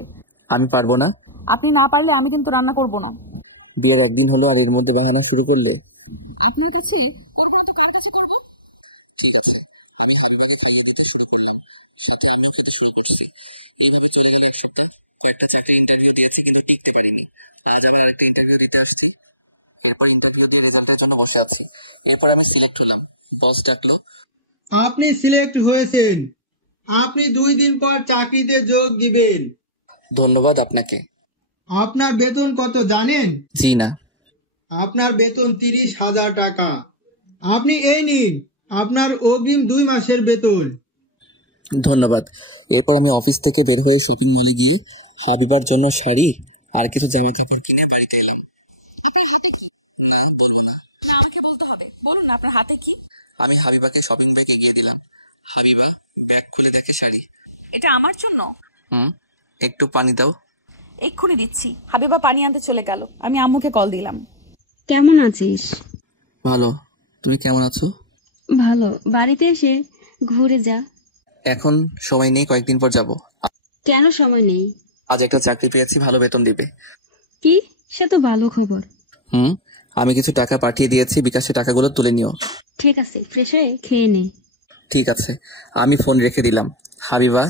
আমি পারবো না। আপনি না পারলে আমি কিন্তু রান্না করব না। বিয়ের একদিন হলো আর এর মধ্যে বাহানা শুরু করলে। আপনার কাছে করব না তো কার কাছে করব? ঠিক আছে, আমি হাবিবাকে খাইয়ে দিতে শুরু করলাম, সাথে আমিও খেতে শুরু করছি। এইভাবে চলে গেল এক সপ্তাহ। কয়েকটা চাকরির ইন্টারভিউ দিয়েছি, কিন্তু টিকতে পারিনি। আজ আবার আরেকটা ইন্টারভিউ দিতে আসছি। এরপর ইন্টারভিউ দিয়ে রেজাল্টের জন্য বসে আছি। এরপর আমি সিলেক্ট হলাম। বস ডাকলো। আপনি সিলেক্ট হয়েছেন, আপনি 2 দিন পর চাকরিতে যোগ দিবেন। ধন্যবাদ আপনাকে। আপনার বেতন কত জানেন? জি না। আপনার বেতন 30,000 টাকা। আপনি এই নিন আপনার অগ্রিম 2 মাসের বেতন। ধন্যবাদ। এরপর আমি অফিস থেকে বের হয়ে শপিং মলে গিয়ে হাবিবার জন্য শাড়ি আর কিছু জামা কাপড় কিনে বাড়িতে এলাম। বলুন, আপনার হাতে কি? আমি হাবিবাকে শপিং ব্যাগে গিয়ে দিলাম। হাবিবা ব্যাগ খুলে দেখে শাড়ি। এটা আমার জন্য? একটু পানি দাও। এক্ষুনি দিচ্ছি। হাবিবা পানি আনতে চলে গেল। আমি আম্মুকে কল দিলাম। কেমন আছিস? ভালো, তুমি কেমন আছো? ভালো। বাড়িতে এসে ঘুরে যা। এখন সময় নেই, কয়েকদিন পর যাব। কেন সময় নেই? আজ একটা চাকরি পেয়েছি, ভালো বেতন দিবে। কি? সে তো ভালো খবর। আমি কিছু টাকা পাঠিয়ে দিয়েছি, বিকাশে টাকাগুলো তুলে নিও। ঠিক আছে, ফ্রেশ হয়ে খেয়ে নে। ঠিক আছে। আমি ফোন রেখে দিলাম। হাবিবা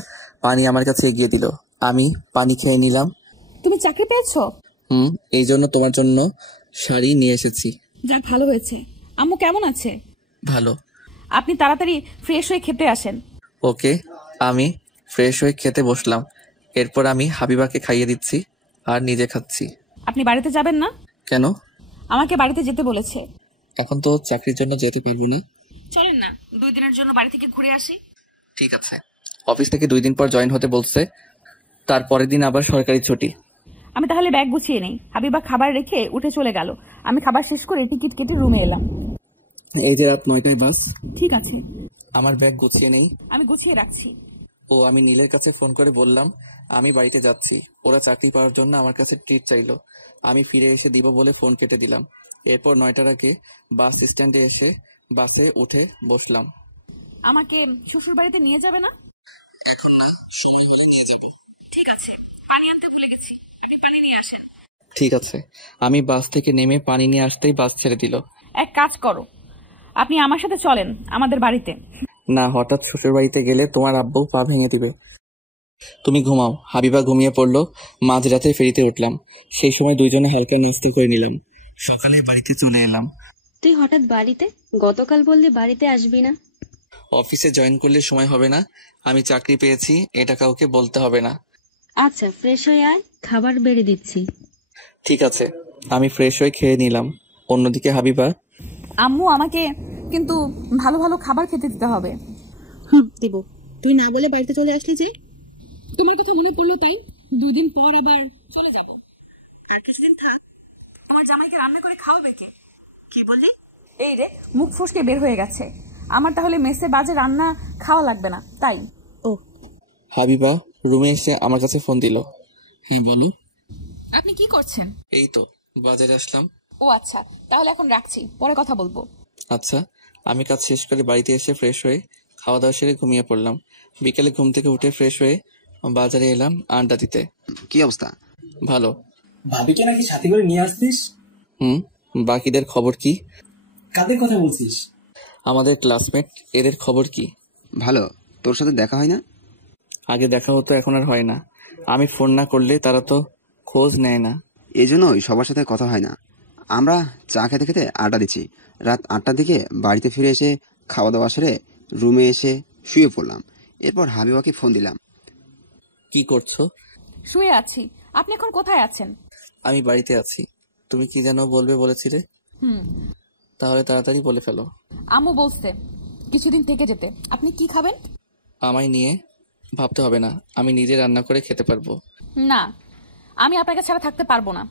পানি আমার কাছে এগিয়ে দিল। আমি পানি খেয়ে নিলাম। তুমি চাকরি পেয়েছো? এই জন্য তোমার জন্য শাড়ি নিয়ে এসেছি। যাক, ভালো হয়েছে। আম্মু কেমন আছে? ভালো। আপনি তাড়াতাড়ি ফ্রেশ হয়ে খেতে আসেন। ওকে। আমি ফ্রেশ হয়ে খেতে বসলাম। এরপর আমি হাবিবাকে খাইয়ে দিচ্ছি আর নিজে খাচ্ছি। আপনি বাড়িতে যাবেন না? কেন? আমাকে বাড়িতে যেতে বলেছে। এখন তো চাকরির জন্য যেতে পারবো না। চলেন না, 2 দিনের জন্য বাড়ি থেকে ঘুরে আসি। ঠিক আছে। অফিস থেকে 2 দিন পর জয়েন হতে বলছে, তারপরের দিন আবার সরকারি ছুটি। আমি তাহলে ব্যাগ গুছিয়ে নেই। হাবিবা খাবার রেখে উঠে চলে গেল। আমি খাবার শেষ করে টিকিট কেটে রুমে এলাম। এই যে রাত 9টায় বাস। ঠিক আছে, আমার ব্যাগ গুছিয়ে নেই। আমি গুছিয়ে রাখছি। আমি নীলের কাছে ফোন করে বললাম আমি বাড়িতে যাচ্ছি। ওরা চাকরি পাওয়ার জন্য আমার কাছে ট্রিট চাইলো। আমি ফিরে এসে দিব বলে ফোন কেটে দিলাম। এরপর 9টার আগে বাস স্ট্যান্ডে এসে বাসে উঠে বসলাম। আমাকে শ্বশুর বাড়িতে নিয়ে যাবে না? এখন না, সময় হলে নিয়ে যাব। ঠিক আছে, পানি আনতে ভুলে গেছি, আপনি পানি নিয়ে আসেন। ঠিক আছে। আমি বাস থেকে নেমে পানি নিয়ে আসতেই বাস ছেড়ে দিল। এক কাজ করো, আপনি আমার সাথে চলেন আমাদের বাড়িতে। না, হঠাৎ শ্বশুর বাড়িতে গেলে তোমার আব্বু পা ভেঙে দিবে। তুমি ঘুমাও। হাবিবা ঘুমিয়ে পড়লো। মাঝরাতে ফেরিতে উঠলাম। সেই সময় দুইজনে হালকা নাস্তা করে নিলাম। সকালে বাড়িতে চলে এলাম। তুই হঠাৎ বাড়িতে? গতকাল বললি বাড়িতে আসবি না। অফিসে জয়েন করলে সময় হবে না। আমি চাকরি পেয়েছি, এটা কাউকে বলতে হবে না। আচ্ছা, ফ্রেশ হয়ে আয়, খাবার বেড়ে দিচ্ছি। ঠিক আছে। আমি ফ্রেশ হয়ে খেয়ে নিলাম। অন্যদিকে হাবিবা। আম্মু, আমাকে কিন্তু ভালো ভালো খাবার খেতে দিতে হবে। দিব। তুই না বলে বাড়িতে চলে আসলি যে? তোমার কথা মনে পড়লো তাই। 2 দিন পর আবার চলে যাব। আর কিছুদিন থাক। আমার জামাইকে রান্না করে খাওয়াবে কে? কি বললি? এই রে, মুখ ফসকে বের হয়ে গেছে। আমার তাহলে মেসে বাজে রান্না খাওয়া লাগবে না, তাই? ও। হাবিবা রুমে এসে আমার কাছে ফোন দিল। হ্যাঁ বলো। আপনি কি করছেন? এই তো বাজারে আসলাম। ও আচ্ছা, তাহলে এখন রাখছি, পরে কথা বলবো। আচ্ছা, আমি কাজ শেষ করে বাড়িতে এসে ফ্রেশ হয়ে খাওয়া দাওয়া সেরে ঘুমিয়ে পড়লাম। বিকেলে ঘুম থেকে উঠে ফ্রেশ হয়ে বাজারে এলাম আড্ডা দিতে। কি অবস্থা? ভালো। ভাবিকে নাকি সাথে করে নিয়ে আসতিস? বাকিদের খবর কি? কাদের কথা বলছিস? আমাদের ক্লাসমেট, এদের খবর কি? ভালো। তোর সাথে দেখা হয় না? আগে দেখা হতো, এখন আর হয় না। আমি ফোন না করলে তারা তো খোঁজ নেয় না। এই জন্যই সবার সাথে কথা হয় না। আমরা চা খেতে খেতে আড্ডা দিচ্ছি। রাত 8টার দিকে বাড়িতে ফিরে এসে খাওয়া দাওয়া সেরে রুমে এসে শুয়ে পড়লাম। এরপর হাবিবাকে ফোন দিলাম। কি করছো? শুয়ে আছি। আপনি এখন কোথায় আছেন? আমি বাড়িতে আছি। তুমি কি যেন বলবে বলেছিলে? তাহলে তাড়াতাড়ি বলে ফেলো। আম্মু বলছে কিছুদিন থেকে যেতে। আপনি কি খাবেন? আমায় নিয়ে ভাবতে হবে না, আমি নিজে রান্না করে খেতে পারবো। না, আমি আপনাকে ছাড়া থাকতে পারবো না।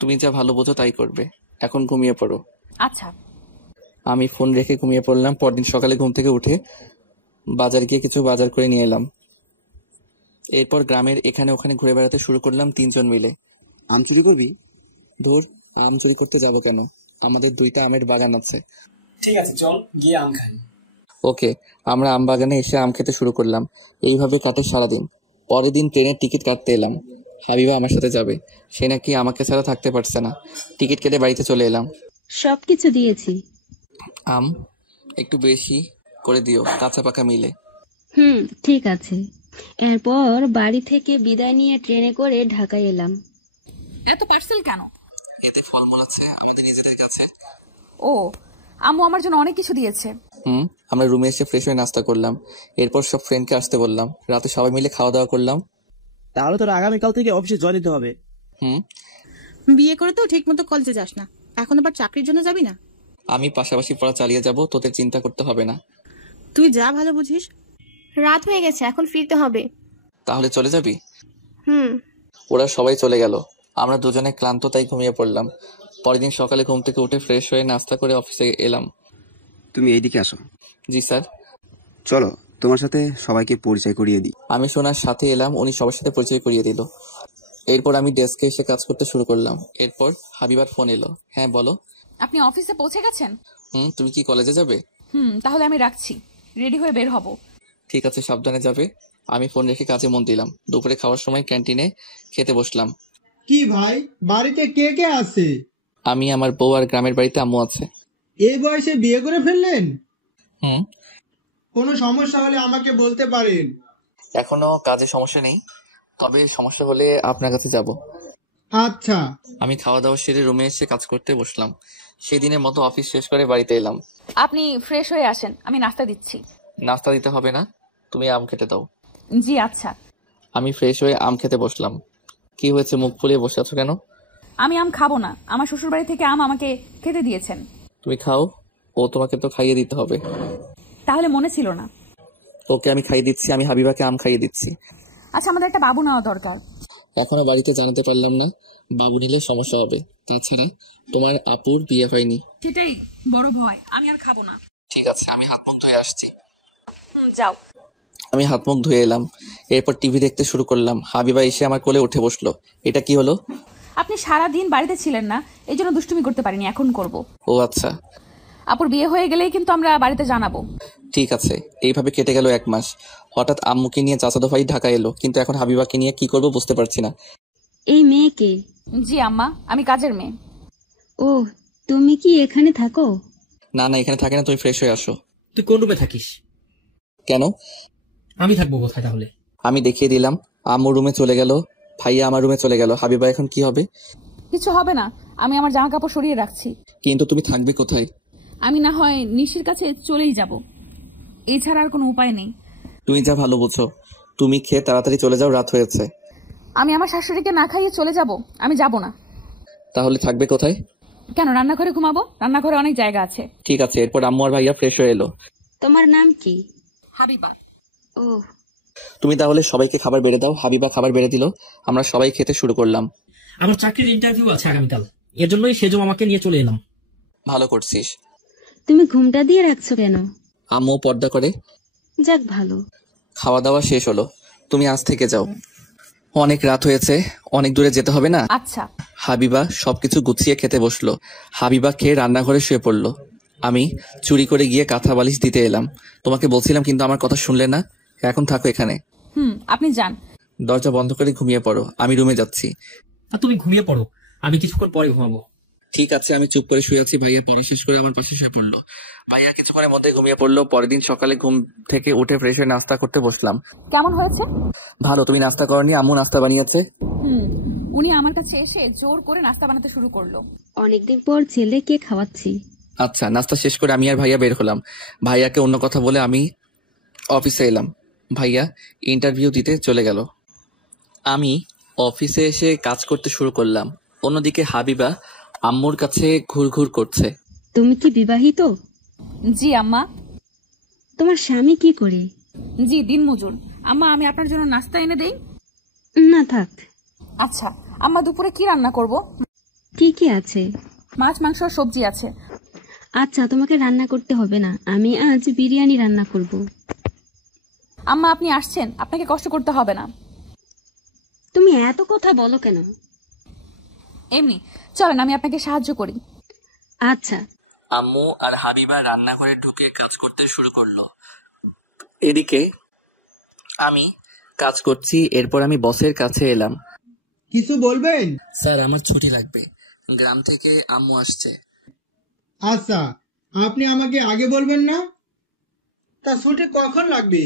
তুমি যা ভালো বোঝো তাই করবে। এখন ঘুমিয়ে পড়ো। আচ্ছা। আমি ফোন রেখে ঘুমিয়ে পড়লাম। পরদিন সকালে ঘুম থেকে উঠে বাজার গিয়ে কিছু বাজার করে নিয়ে এলাম। এরপর গ্রামের এখানে ওখানে ঘুরে বেড়াতে শুরু করলাম 3 জন মিলে। আম চুরি করবি? ধুর, আম চুরি করতে যাব কেন? আমাদের 2টা আমের বাগান আছে। ঠিক আছে, চল গিয়ে আম খাই। ওকে। আমরা আম বাগানে এসে আম খেতে শুরু করলাম। এইভাবে কাটে সারাদিন। পরের দিন ট্রেনের টিকিট কাটতে এলাম। হাবিবা আমার সাথে যাবে। সে নাকি আমাকে ছাড়া থাকতে পারছে না। টিকিট কেটে বাড়িতে চলে এলাম। সবকিছু দিয়েছি। আম একটু বেশি করে দিও, কাঁচা পাকা মিলে। ঠিক আছে। এরপর বাড়ি থেকে বিদায় নিয়ে ট্রেনে করে ঢাকায় এলাম। এত পার্সেল কেন? এতে ফলমূল আছে আমাদের নিজেদের কাছে। ও, আম্মু আমার জন্য অনেক কিছু দিয়েছে। আমরা রুমে এসে ফ্রেশ হয়ে নাস্তা করলাম। এরপর সব ফ্রেন্ডকে আসতে বললাম। রাতে সবাই মিলে খাওয়া দাওয়া করলাম। তাহলে তোর আগামীকাল থেকে অফিসে জয়েন দিতে হবে। বিয়ে করে তো ঠিক মতো কলেজে যাস না, এখন আবার চাকরির জন্য যাবি না? আমি পাশাপাশি পড়া চালিয়ে যাব, তোদের চিন্তা করতে হবে না। তুই যা ভালো বুঝিস। রাত হয়ে গেছে, এখন ফিরতে হবে। তাহলে চলে যাবি? হুম। ওরা সবাই চলে গেল। আমরা দুজনে ক্লান্ত, তাই ঘুমিয়ে পড়লাম। পরের দিন সকালে ঘুম থেকে উঠে ফ্রেশ হয়ে নাস্তা করে অফিসে এলাম। তুমি এইদিকে আসো। জি স্যার। চলো তোমার সাথে সবাইকে পরিচয় করিয়ে দিই। আমি সোনার সাথে এলাম, উনি সবার সাথে পরিচয় করিয়ে দিল। এরপর আমি ডেস্কে এসে কাজ করতে শুরু করলাম। এরপর হাবিবার ফোন এলো। হ্যাঁ বলো। আপনি অফিসে পৌঁছে গেছেন? তুমি কি কলেজে যাবে? তাহলে আমি রাখছি, রেডি হয়ে বের হব। ঠিক আছে, সাবধানে যাবে। আমি ফোন রেখে কাজে মন দিলাম। দুপুরে খাওয়ার সময় ক্যান্টিনে খেতে বসলাম। কি ভাই, বাড়িতে কে কে আছে? আমি, আমার বউ আর গ্রামের বাড়িতে আম্মু আছে। এই বয়সে বিয়ে করে ফেললেন? কোনো সমস্যা হলে আমাকে বলতে পারেন। এখনো কাজে সমস্যা নেই, তবে সমস্যা হলে আপনার কাছে যাব। আচ্ছা। আমি খাওয়া দাওয়া সেরে রুমে এসে কাজ করতে বসলাম। সেদিনের মতো অফিস শেষ করে বাড়িতে এলাম। আপনি ফ্রেশ হয়ে আসেন, আমি নাস্তা দিচ্ছি। নাস্তা দিতে হবে না, তুমি আম খেতে দাও। জি আচ্ছা। আমি ফ্রেশ হয়ে আম খেতে বসলাম। কি হয়েছে, মুখ ফুলিয়ে বসে আছো কেন? আমি আম খাবো না, আমার শ্বশুর বাড়ি থেকে আম আমাকে খেতে দিয়েছেন। তুমি খাও, ও তোমাকে তো খাইয়ে দিতে হবে। তাহলে মনে ছিল না। ওকে আমি খাইয়ে দিচ্ছি, আমি হাবিবাকে আম খাইয়ে দিচ্ছি। আচ্ছা, আমাদের একটা বাবু নেওয়া দরকার। এখনো বাড়িতে জানাতে পারলাম না, বাবু নিলে সমস্যা হবে। তাছাড়া তোমার আপুর বিয়ে হয়নি। সেটাই বড় ভয়, আমি আর খাবো না। ঠিক আছে, আমি হাত মুখ ধুয়ে আসছি। যাও। আমি হাত মুখ ধুয়ে এলাম। এরপর টিভি দেখতে শুরু করলাম। হাবিবা এসে আমার কোলে উঠে বসলো। এটা কি হলো? আপনি সারা দিন বাড়িতে ছিলেন না, এই জন্য দুষ্টুমি করতে পারিনি, এখন করব। ও আচ্ছা। আপুর বিয়ে হয়ে গেলেই কিন্তু আমরা বাড়িতে জানাবো। ঠিক আছে। এইভাবে কেটে গেল 1 মাস। হঠাৎ আম্মুকে নিয়ে চাচাতো ভাই ঢাকা এলো, কিন্তু এখন হাবিবাকে নিয়ে কি করব বুঝতে পারছি না। এই মেয়েকে? জি আম্মা, আমি কাজের মেয়ে। ও, তুমি কি এখানে থাকো? না না, এখানে থাকে না, তুমি ফ্রেশ হয়ে আসো। তুই কোন রুমে থাকিস? কেন? আমি থাকবো কোথায় তাহলে? আমি দেখিয়ে দিলাম। আম্মু রুমে চলে গেল, ভাইয়া আমার রুমে চলে গেল। হাবিবা এখন কি হবে? কিছু হবে না, আমি আমার জামা কাপড় সরিয়ে রাখছি। কিন্তু তুমি থাকবে কোথায়? আমি না হয় নিশির কাছে চলেই যাব, এছাড়া আর কোনো উপায় নেই। তুমি যা ভালো বুঝো। তুমি খেয়ে তাড়াতাড়ি চলে যাও, রাত হয়েছে। আমি আমার শাশুড়িকে না খাইয়ে চলে যাব? আমি যাব না। তাহলে থাকবে কোথায়? কেন, রান্নাঘরে ঘুমাবো, রান্নাঘরে অনেক জায়গা আছে। ঠিক আছে। এরপর আম্মু আর ভাইয়া ফ্রেশ হয়ে এলো। তোমার নাম কি? হাবিবা। ও, তুমি তাহলে সবাইকে খাবার বেড়ে দাও। হাবিবা খাবার বেড়ে দিল। আমরা সবাই খেতে শুরু করলাম। আমার চাকরির ইন্টারভিউ আছে আগামীকাল, এর জন্যই সেজো আমাকে নিয়ে চলে এলাম। ভালো করছিস। তুমি ঘুমটা দিয়ে রাখছো কেন? আম্মু পর্দা করে। যাক ভালো। খাওয়া দাওয়া শেষ হলো, তুমি আজ থেকে যাও। অনেক রাত হয়েছে, অনেক দূরে যেতে হবে না। আচ্ছা। হাবিবা সবকিছু গুছিয়ে খেতে বসলো। হাবিবা খেয়ে রান্নাঘরে শুয়ে পড়লো। আমি চুরি করে গিয়ে কাঁথা বালিশ দিতে এলাম। তোমাকে বলছিলাম কিন্তু আমার কথা শুনলে না। এখন থাকো এখানে। আপনি যান। দরজা বন্ধ করে ঘুমিয়ে পড়ো, আমি রুমে যাচ্ছি। তুমি ঘুমিয়ে পড়ো, আমি কিছুক্ষণ পরে ঘুমাবো। ঠিক আছে। আমি চুপ করে শুয়ে আছি। ভাইয়া পড়া শেষ করে আমার পাশে শুয়ে পড়লো। ভাইয়া কিছুক্ষণের মধ্যে ঘুমিয়ে পড়লো। পরের দিন সকালে ঘুম থেকে উঠে ফ্রেশ হয়ে নাস্তা করতে বসলাম। কেমন হয়েছে? ভালো। তুমি নাস্তা করনি? আম্মু নাস্তা বানিয়েছে। উনি আমার কাছে এসে জোর করে নাস্তা বানাতে শুরু করলো। অনেকদিন পর ছেলেকে খাওয়াচ্ছি। আচ্ছা। নাস্তা শেষ করে আমি আর ভাইয়া বের হলাম। ভাইয়াকে অন্য কথা বলে আমি অফিসে এলাম। ভাইয়া ইন্টারভিউ দিতে চলে গেল। আমি অফিসে এসে কাজ করতে শুরু করলাম। অন্যদিকে হাবিবা আম্মুর কাছে ঘুরঘুর করছে। তুমি কি বিবাহিত? জি আম্মা। তোমার স্বামী কি করে? জি দিনমজুর। আম্মা আমি আপনার জন্য নাস্তা এনে দেই? না থাক। আচ্ছা আম্মা দুপুরে কি রান্না করব? কি কি আছে? মাছ, মাংস আর সবজি আছে। আচ্ছা তোমাকে রান্না করতে হবে না, আমি আজ বিরিয়ানি রান্না করব। আম্মা আপনি আসছেন, আপনাকে কষ্ট করতে হবে না। তুমি এত কথা বলো কেন? এমনি চলেন আমি আপনাকে সাহায্য করি। আচ্ছা। আম্মু আর হাবিবা রান্নাঘরে ঢুকে কাজ করতে শুরু করলো। এদিকে আমি কাজ করছি। এরপর আমি বসের কাছে এলাম। কিছু বলবেন? স্যার আমার ছুটি লাগবে, গ্রাম থেকে আম্মু আসছে। আচ্ছা, আপনি আমাকে আগে বলবেন না? তা ছুটি কখন লাগবে?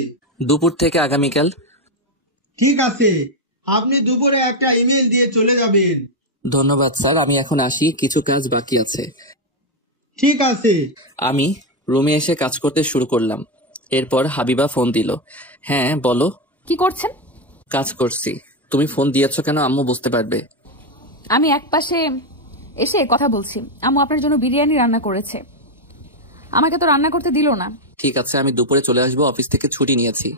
দুপুর থেকে আগামীকাল। ঠিক আছে, আপনি দুপুরে একটা ইমেল দিয়ে চলে যাবেন। ধন্যবাদ স্যার, আমি এখন আসি, কিছু কাজ বাকি আছে। ঠিক আছে। আমি রুমে এসে কাজ করতে শুরু করলাম। এরপর হাবিবা ফোন দিল। হ্যাঁ বলো। কি করছেন? কাজ করছি। তুমি ফোন দিয়েছো কেন আম্মু বুঝতে পারবে। আমি একপাশে এসে কথা বলছি। আম্মু আপনার জন্য বিরিয়ানি রান্না করেছে। আমাকে তো রান্না করতে দিল না। ঠিক আছে, আমি দুপুরে চলে আসবো, অফিস থেকে ছুটি নিয়েছি।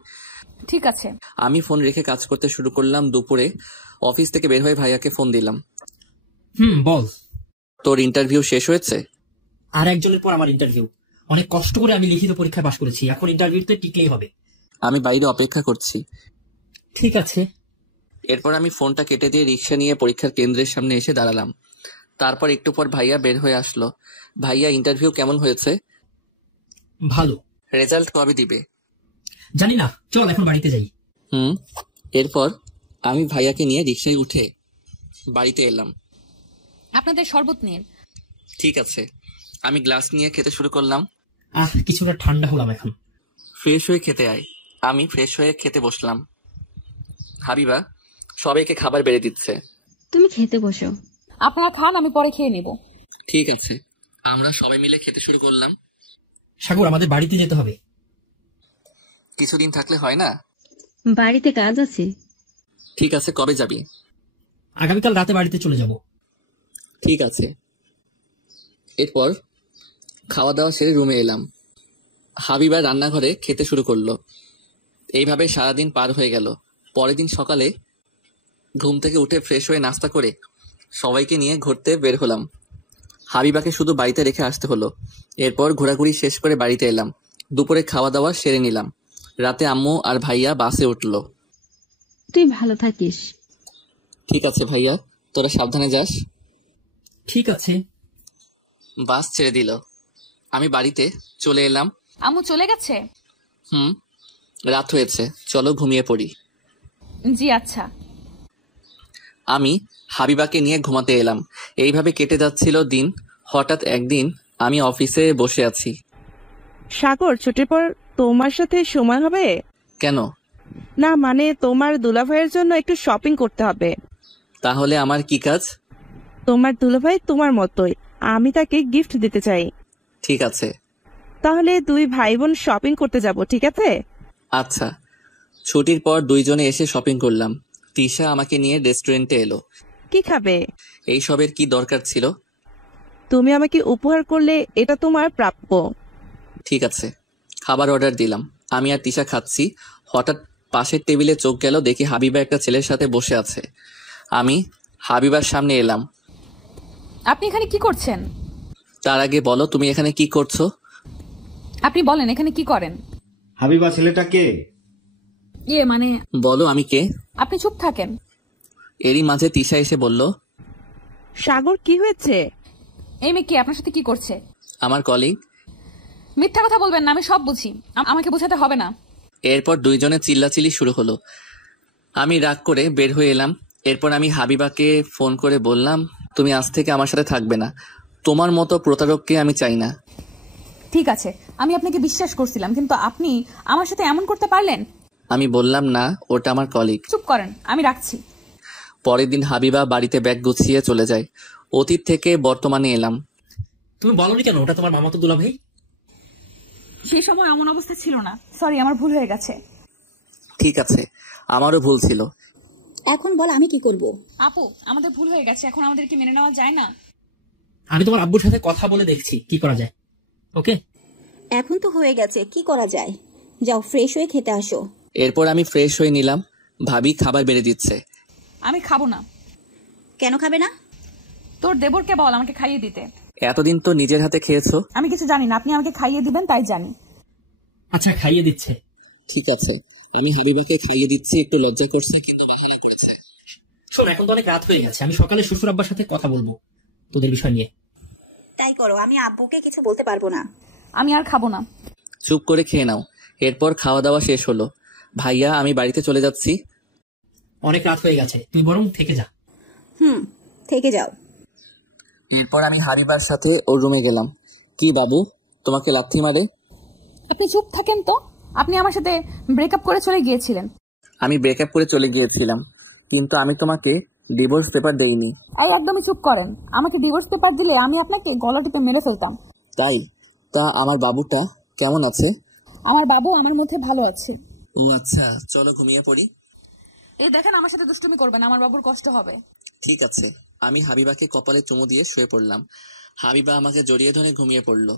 ঠিক আছে। আমি ফোন রেখে কাজ করতে শুরু করলাম। দুপুরে অফিস থেকে বের হয়ে ভাইয়াকে ফোন দিলাম। বল। তোর ইন্টারভিউ শেষ হয়েছে? আর একজনের পর আমার ইন্টারভিউ। অনেক কষ্ট করে আমি লিখিত পরীক্ষায় পাশ করেছি, এখন ইন্টারভিউতে টিকলেই হবে। আমি বাইরে অপেক্ষা করছি। ঠিক আছে। এরপর আমি ফোনটা কেটে দিয়ে রিক্সা নিয়ে পরীক্ষার কেন্দ্রের সামনে এসে দাঁড়ালাম। তারপর একটু পর ভাইয়া বের হয়ে আসলো। ভাইয়া ইন্টারভিউ কেমন হয়েছে? ভালো। রেজাল্ট কবে দিবে? জানি না, চল এখন বাড়িতে যাই। এরপর আমি ভাইয়াকে নিয়ে রিক্সায় উঠে বাড়িতে এলাম। আপনাদের শরবত নিন। ঠিক আছে। আমি গ্লাস নিয়ে খেতে শুরু করলাম। কিছুটা ঠান্ডা হলাম এখন। ফ্রেশ হয়ে খেতে আয়। আমি ফ্রেশ হয়ে খেতে বসলাম। হাবিবা সবাইকে খাবার বেড়ে দিচ্ছে। তুমি খেতে বসো। আপনারা খান, আমি পরে খেয়ে নেব। ঠিক আছে। আমরা সবাই মিলে খেতে শুরু করলাম। সাগর আমাদের বাড়িতে যেতে হবে। কিছুদিন থাকলে হয় না? বাড়িতে কাজ আছে। ঠিক আছে, কবে যাবি? আগামীকাল রাতে বাড়িতে চলে যাব। ঠিক আছে। এরপর খাওয়া দাওয়া সেরে রুমে এলাম। হাবিবা রান্নাঘরে খেতে শুরু করলো। এইভাবে সারাদিন পার হয়ে গেল। পরের দিন সকালে ঘুম থেকে উঠে ফ্রেশ হয়ে নাস্তা করে সবাইকে নিয়ে ঘুরতে বের হলাম। হাবিবাকে শুধু বাড়িতে রেখে আসতে হলো। এরপর ঘোরাঘুরি শেষ করে বাড়িতে এলাম। দুপুরে খাওয়া দাওয়া সেরে নিলাম। রাতে আম্মু আর ভাইয়া বাসে উঠলো। তুই ভালো থাকিস। ঠিক আছে ভাইয়া, তোরা সাবধানে যাস। ঠিক আছে। বাস ছেড়ে দিল। আমি বাড়িতে চলে এলাম। আম্মু চলে গেছে? রাত হয়েছে, চলো ঘুমিয়ে পড়ি। জি আচ্ছা। আমি হাবিবাকে নিয়ে ঘুমাতে এলাম। এইভাবে কেটে যাচ্ছিল দিন। হঠাৎ একদিন আমি অফিসে বসে আছি। সাগর, ছুটির পর তোমার সাথে সময় হবে? কেন? না মানে তোমার দুলাভাইয়ের জন্য একটু শপিং করতে হবে। তাহলে আমার কি কাজ? তোমার দুলাভাই তোমার মতোই, আমি তাকে গিফট দিতে চাই। ঠিক আছে। তাহলে দুই ভাই বোন শপিং করতে যাব, ঠিক আছে? আচ্ছা। ছুটির পর দুইজনে এসে শপিং করলাম। তিশা আমাকে নিয়ে রেস্টুরেন্টে এলো। কি খাবে? এইসবের কি দরকার ছিল? তুমি আমাকে উপহার করলে এটা তোমার প্রাপ্য। ঠিক আছে। খাবার অর্ডার দিলাম। আমি আর তিশা খাচ্ছি। হঠাৎ পাশের টেবিলে চোখ গেল, দেখি হাবিবা একটা ছেলের সাথে বসে আছে। আমি হাবিবার সামনে এলাম। আপনি এখানে কি করছেন? তার আগে বলো তুমি এখানে কি করছো? আপনি বলেন এখানে কি করেন? হাবিবা ছেলেটা কে? মানে বলো আমি কে? আপনি চুপ থাকেন। এরই মাঝে তিশা এসে বলল, সাগর কি হয়েছে? এই মেয়ে কি আপনার সাথে কি করছে? আমার কলিগ। মিথ্যা কথা বলবেন না, আমি সব বুঝি, আমাকে বোঝাতে হবে না। এরপর দুইজনে চিল্লাচিল্লি শুরু হলো। আমি রাগ করে বের হয়ে এলাম। এরপর আমি হাবিবাকে ফোন করে বললাম, তুমি আজ থেকে আমার সাথে থাকবে না। তোমার মতো প্রতারককে আমি চাই না। ঠিক আছে, আমি আপনাকে বিশ্বাস করছিলাম, কিন্তু আপনি আমার সাথে এমন করতে পারলেন? আমি বললাম না, ওটা আমার কলিগ। চুপ করেন, আমি রাখছি। পরের দিন হাবিবা বাড়িতে ব্যাগ গুছিয়ে চলে যায়। অতীত থেকে বর্তমানে এলাম। তুমি বলনি কেন ওটা তোমার মামাতো দুলাভাই? সেই সময় এমন অবস্থা ছিল না, সরি, আমার ভুল হয়ে গেছে। ঠিক আছে, আমারও ভুল ছিল। এখন বল আমি কি করব? আপু, আমাদের ভুল হয়ে গেছে, এখন আমাদের কি মেনে নেওয়া যায় না? আমি তোমার আব্বুর সাথে কথা বলে দেখছি কি করা যায়। ওকে, এখন তো হয়ে গেছে, কি করা যায়? যাও ফ্রেশ হয়ে খেতে আসো। এরপর আমি ফ্রেশ হয়ে নিলাম। ভাবি খাবার বেড়ে দিচ্ছে। আমি খাবো না। কেন খাবে না? তোর দেবরকে বল আমাকে খাইয়ে দিতে। এতদিন তো নিজের হাতে খেয়েছো। আমি কিছু জানি না, আপনি আমাকে খাইয়ে দিবেন তাই জানি। আচ্ছা, খাইয়ে দিচ্ছে। ঠিক আছে, আমি হাবিবাকে খাইয়ে দিচ্ছি। একটু লজ্জা করছে, কিন্তু বাহানা করেছে। শোন, এখন তো অনেক রাত হয়ে গেছে, আমি সকালে শ্বশুর আব্বার সাথে কথা বলবো তোদের বিষয় নিয়ে। তাই করো, আমি আব্বুকে কিছু বলতে পারবো না। আমি আর খাবো না। চুপ করে খেয়ে নাও। এরপর খাওয়া দাওয়া শেষ হলো। ভাইয়া, আমি বাড়িতে চলে যাচ্ছি। অনেক রাত হয়ে গেছে, তুই বরং থেকে যা। থেকে যাও। এরপর আমি হাবিবার সাথে ওর রুমে গেলাম। কি বাবু, তোমাকে লাথি মারে? আপনি চুপ থাকেন তো। আপনি আমার সাথে ব্রেকআপ করে চলে গিয়েছিলেন। আমি ব্রেকআপ করে চলে গিয়েছিলাম, কিন্তু আমি তোমাকে ডিভোর্স পেপার দেইনি। এই একদমই চুপ করেন। আমাকে ডিভোর্স পেপার দিলে আমি আপনাকে গলা টিপে মেরে ফেলতাম। তাই? তা আমার বাবুটা কেমন আছে? আমার বাবু আমার মধ্যে ভালো আছে। ও আচ্ছা, চলো ঘুমিয়ে পড়ি। এই দেখেন, আমার সাথে দুষ্টুমি করবেন, আমার বাবুর কষ্ট হবে। ঠিক আছে। আমি হাবিবাকে কপালে চুমু দিয়ে শুয়ে পড়লাম। হাবিবা আমাকে জড়িয়ে ধরে ঘুমিয়ে পড়ল।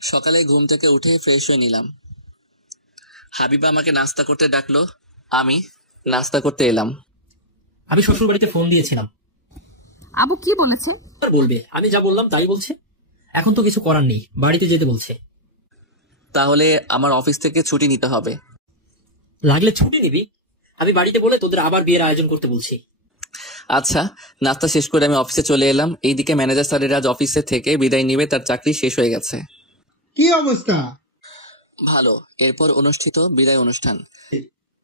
সকালে ঘুম থেকে উঠে ফ্রেশ হয়ে নিলাম। হাবিবা আমাকে নাস্তা করতে ডাকলো, আমি নাস্তা করতে এলাম। আমি শ্বশুর বাড়িতে ফোন দিয়েছিলাম। আবু কি বলেছে? বলবে, আমি যা বললাম তাই বলছে। এখন তো কিছু করার নেই, বাড়িতে যেতে বলছে। তাহলে আমার অফিস থেকে ছুটি নিতে হবে। লাগলে ছুটি নিবি, আমি বাড়িতে বলে তোদের আবার বিয়ের আয়োজন করতে বলছি। আচ্ছা, নাস্তা শেষ করে আমি অফিসে চলে এলাম। এইদিকে ম্যানেজার স্যারের আজ অফিসে থেকে বিদায় নিবে, তার চাকরি শেষ হয়ে গেছে। কি অবস্থা? ভালো। এরপর অনুষ্ঠিত বিদায় অনুষ্ঠান।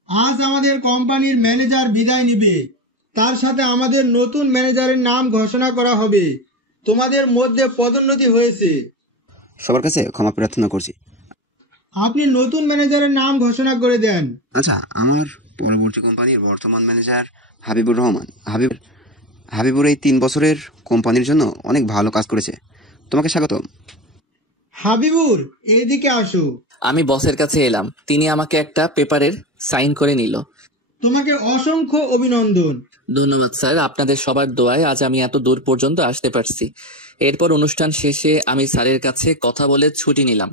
আজ আমাদের কোম্পানির ম্যানেজার বিদায় নিবে, তার সাথে আমাদের নতুন ম্যানেজারের নাম ঘোষণা করা হবে। তোমাদের মধ্যে পদোন্নতি হয়েছে। সবার কাছে ক্ষমা প্রার্থনা করছি। আপনি নতুন ম্যানেজারের নাম ঘোষণা করে দেন। আচ্ছা, আমার পরবর্তী কোম্পানির বর্তমান ম্যানেজার হাবিবুর রহমান। হাবিবুর এই 3 বছরের কোম্পানির জন্য অনেক ভালো কাজ করেছে। তোমাকে স্বাগতম। হাবিবুর, এইদিকে আসো। আমি বসের কাছে এলাম। তিনি আমাকে একটা পেপারের সাইন করে নিল। তোমাকে অসংখ্য অভিনন্দন। ধন্যবাদ স্যার, আপনাদের সবার দোয়ায় আজ আমি এত দূর পর্যন্ত আসতে পারছি। এরপর অনুষ্ঠান শেষে আমি স্যারের কাছে কথা বলে ছুটি নিলাম।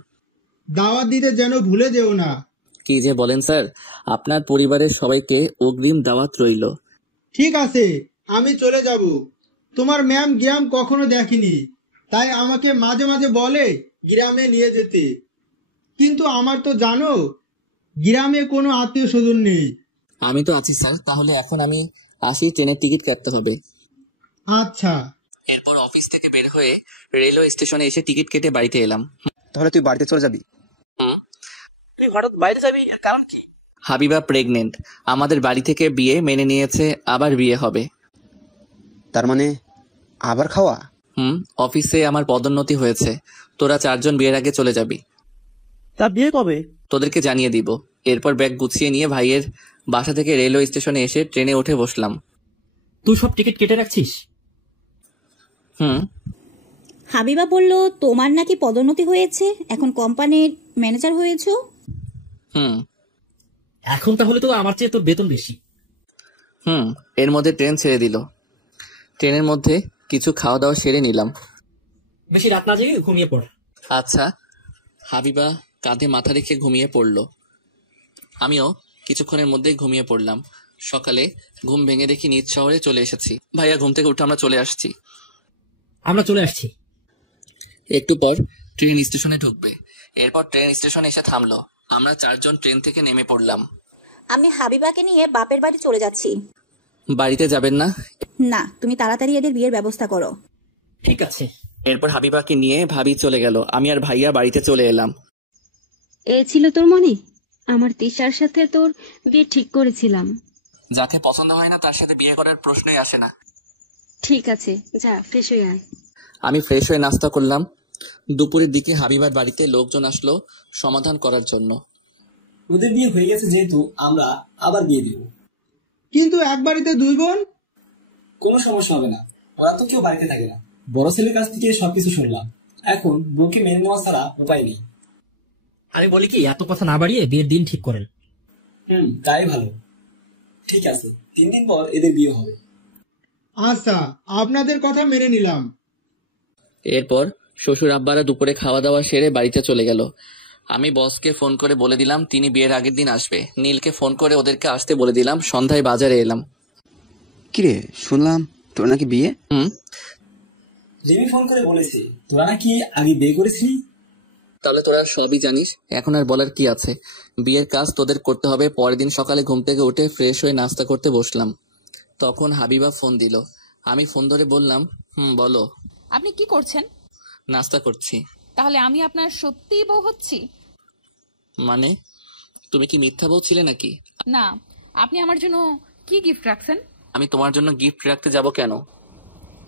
দাওয়াত দিতে যেন ভুলে যেও না। কি যে বলেন স্যার, আপনার পরিবারের সবাইকে অগ্রিম দাওয়াত রইল। ঠিক আছে, আমি চলে যাব। তোমার ম্যাম গ্রাম কখনো দেখেনি, তাই আমাকে মাঝে মাঝে বলে গ্রামে নিয়ে যেতে। কিন্তু আমার তো জানো, গ্রামে কোনো আত্মীয় স্বজন নেই। আমি তো আছি স্যার, তাহলে এখন আমি আসি, ট্রেনের টিকিট কাটতে হবে। আচ্ছা। এরপর অফিস থেকে বের হয়ে রেলওয়ে স্টেশনে এসে টিকিট কেটে বাড়িতে এলাম। তাহলে তুই বাড়িতে চলে যাবি? তুই হঠাৎ বাইরে যাবি, কারণ কি? হাবিবা প্রেগনেন্ট। আমাদের বাড়ি থেকে বিয়ে মেনে নিয়েছে, আবার বিয়ে হবে। তার মানে আবার খাওয়া? অফিসে আমার পদোন্নতি হয়েছে। তোরা 4 জন বিয়ের আগে চলে যাবি। তা বিয়ে কবে? তোদেরকে জানিয়ে দিব। এরপর ব্যাগ গুছিয়ে নিয়ে ভাইয়ের বাসা থেকে রেলওয়ে স্টেশনে এসে ট্রেনে উঠে বসলাম। তুই সব টিকিট কেটে রাখছিস? হাবিবা বলল তোমার নাকি পদোন্নতি হয়েছে, এখন কোম্পানির ম্যানেজার হয়েছো। এখন তাহলে তো আমার চেয়ে তোর বেতন বেশি। এর মধ্যে ট্রেন ছেড়ে দিল। ট্রেনের মধ্যে কিছু খাওয়া দাওয়া সেরে নিলাম। বেশি রাত না জেগে ঘুমিয়ে পড়। আচ্ছা। হাবিবা কাঁধে মাথা রেখে ঘুমিয়ে পড়ল। আমিও কিছুক্ষণের মধ্যেই ঘুমিয়ে পড়লাম। সকালে ঘুম ভেঙে দেখি নিজ শহরে চলে এসেছি। ভাইয়া ঘুম থেকে উঠে আমরা চলে আসছি। একটু পর ট্রেন স্টেশনে ঢুকবে। এরপর ট্রেন স্টেশনে এসে থামলো। আমরা 4 জন ট্রেন থেকে নেমে পড়লাম। আমি হাবিবাকে নিয়ে বাপের বাড়ি চলে যাচ্ছি। বাড়িতে যাবেন না? না, তুমি তাড়াতাড়ি এদের বিয়ের ব্যবস্থা করো। ঠিক ঠিক আছে। এরপর হাবিবাকে নিয়ে ভাবি চলে গেল, আমি আর ভাইয়া বাড়িতে চলে এলাম। এ ছিল তোর মনে? আমার তিশার সাথে তোর বিয়ে ঠিক করেছিলাম। যাকে পছন্দ হয় না তার সাথে বিয়ে করার প্রশ্নই আসে না। ঠিক আছে, যা ফ্রেশ হয়ে আয়। আমি ফ্রেশ হয়ে নাস্তা করলাম। দুপুরের দিকে হাবিবার বাড়িতে লোকজন আসলো সমাধান করার জন্য। ওদের বিয়ে হয়ে গেছে যেহেতু আমরা আবার বিয়ে দিব। কিন্তু এক বাড়িতে দুই বোন? কোনো সমস্যা হবে না, ওরা তো কেউ বাড়িতে থাকে না। বড় ছেলের কাছ থেকে সবকিছু শুনলাম, এখন বউকে মেনে নেওয়া ছাড়া উপায় নেই। আমি বলি কি, এত কথা না বাড়িয়ে বিয়ের দিন ঠিক করেন। তাই ভালো। ঠিক আছে, 3 দিন পর এদের বিয়ে হবে। আচ্ছা, আপনাদের কথা মেনে নিলাম। এরপর শ্বশুর আব্বারা দুপুরে খাওয়া দাওয়া সেরে বাড়িতে চলে গেল। আমি বসকে ফোন করে বলে দিলাম তিনি বিয়ের আগের দিন আসবে। নীলকে ফোন করে ওদেরকে আসতে বলে দিলাম। সন্ধ্যায় বাজারে এলাম। কিরে, শুনলাম তোর নাকি বিয়ে? রিমি ফোন করে বলেছে তোরা নাকি আগে বিয়ে করেছিলি। তাহলে তোরা সবই জানিস, এখন আর বলার কি আছে। বিয়ের কাজ তোদের করতে হবে। পরের দিন সকালে ঘুম থেকে উঠে ফ্রেশ হয়ে নাস্তা করতে বসলাম। তখন হাবিবা ফোন দিল। আমি ফোন ধরে বললাম, বলো। আপনি কি করছেন? নাস্তা করছি। তাহলে আমি আপনার সত্যিই বউ হচ্ছি? মানে, তুমি কি মিথ্যা বলছিলে নাকি? না, আপনি আমার জন্য কি গিফট রাখছেন? আমি তোমার জন্য গিফট রাখতে যাব কেন?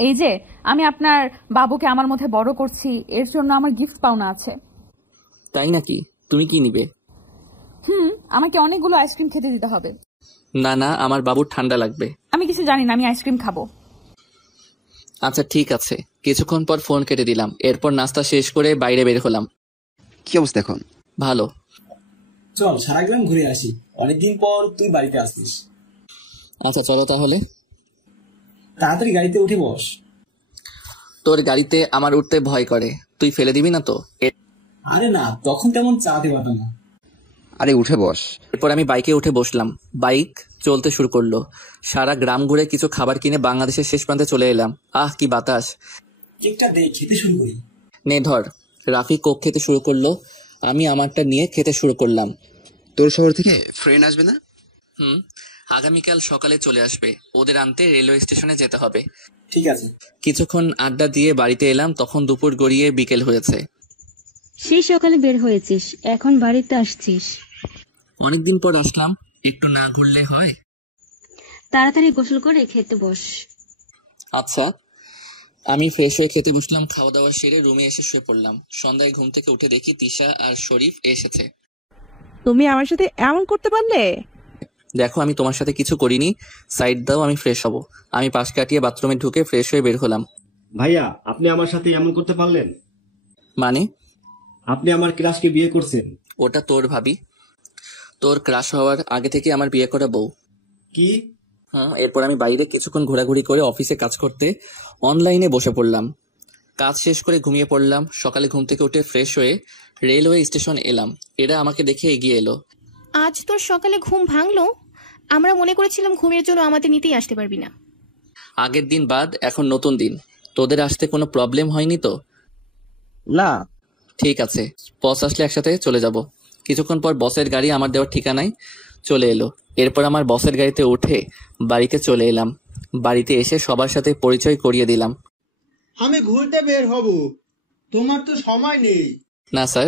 এই যে আমি আপনার বাবুকে আমার মধ্যে বড় করছি, এর জন্য আমার গিফট পাওনা আছে। তাই নাকি? তুমি কি নিবে? আমাকে অনেকগুলো আইসক্রিম খেতে দিতে হবে। না না, আমার বাবুর ঠান্ডা লাগবে। আমি কিছু জানি না, আমি আইসক্রিম খাবো। আচ্ছা ঠিক আছে। কিছুক্ষণ পর ফোন কেটে দিলাম। এরপর নাস্তা শেষ করে বাইরে বের হলাম। কি অবস্থা এখন? ভালো। চল সারা গ্রাম ঘুরে আসি, অনেকদিন পর তুই বাড়িতে আসিস। আচ্ছা চলো তাহলে। তাড়াতাড়ি গাড়িতে উঠে বস। তোর গাড়িতে আমার উঠতে ভয় করে, তুই ফেলে দিবি না তো? আরে না, তখন তেমন চালাতে পারতাম না। আরে উঠে বস। এরপর আমি বাইকে উঠে বসলাম। বাইক চলতে শুরু করলো। সারা গ্রাম ঘুরে কিছু খাবার কিনে বাংলাদেশের শেষ প্রান্তে চলে এলাম। আহ কি বাতাস! কেকটা দে, খেতে শুরু করি। নে ধর। রাফি কোক খেতে শুরু করলো, আমি আমারটা নিয়ে খেতে শুরু করলাম। তোর শহর থেকে ফ্রেন্ড আসবে না? আগামীকাল সকালে চলে আসবে। ওদের আনতে রেলওয়ে স্টেশনে যেতে হবে। ঠিক আছে। কিছুক্ষণ আড্ডা দিয়ে বাড়িতে এলাম। তখন দুপুর গড়িয়ে বিকেল হয়েছে। সেই সকালে বের হয়েছিস, এখন বাড়িতে আসছিস? অনেকদিন পর আসলাম, একটু না ঘুরলে হয়? তাড়াতাড়ি গোসল করে খেতে বস। আচ্ছা। আমি ফ্রেশ হয়ে খেতে বসলাম। খাওয়া দাওয়া সেরে রুমে এসে শুয়ে পড়লাম। সন্ধ্যায় ঘুম থেকে উঠে দেখি তিশা আর শরীফ এসেছে। তুমি আমার সাথে এমন করতে পারলে? দেখো, আমি তোমার সাথে কিছু করিনি। সাইড দাও, আমি ফ্রেশ হব। আমি পাশ কাটিয়ে বাথরুমে ঢুকে ফ্রেশ হয়ে বের হলাম। ভাইয়া, আপনি আমার সাথে এমন করতে পারলেন? মানে? আপনি আমার ক্রাশকে বিয়ে করছেন। ওটা তোর ভাবি, তোর ক্রাশ হওয়ার আগে থেকে আমার বিয়ে করা বউ। কি? এরপর আমি বাইরে কিছুক্ষণ ঘোরাঘুরি করে অফিসে কাজ করতে অনলাইনে বসে পড়লাম। কাজ শেষ করে ঘুমিয়ে পড়লাম। সকালে ঘুম থেকে উঠে ফ্রেশ হয়ে রেলওয়ে স্টেশন এলাম। এরা আমাকে দেখে এগিয়ে এলো। আজ তোর সকালে ঘুম ভাঙলো? আমরা মনে করেছিলাম ঘুমের জন্য আমাদের নিতেই আসতে পারবি না। আগের দিন বাদ এখন নতুন দিন। তোদের আসতে কোনো প্রবলেম হয়নি তো? না। ঠিক আছে, বস আসলে একসাথে চলে যাব। কিছুক্ষণ পর বসের গাড়ি আমার দেওয়ার ঠিকানায় চলে এলো। এরপর আমার বসের গাড়িতে উঠে বাড়িতে চলে এলাম। বাড়িতে এসে সবার সাথে পরিচয় করিয়ে দিলাম। আমি ঘুরতে বের হব, তোমার তো সময় নেই। না স্যার,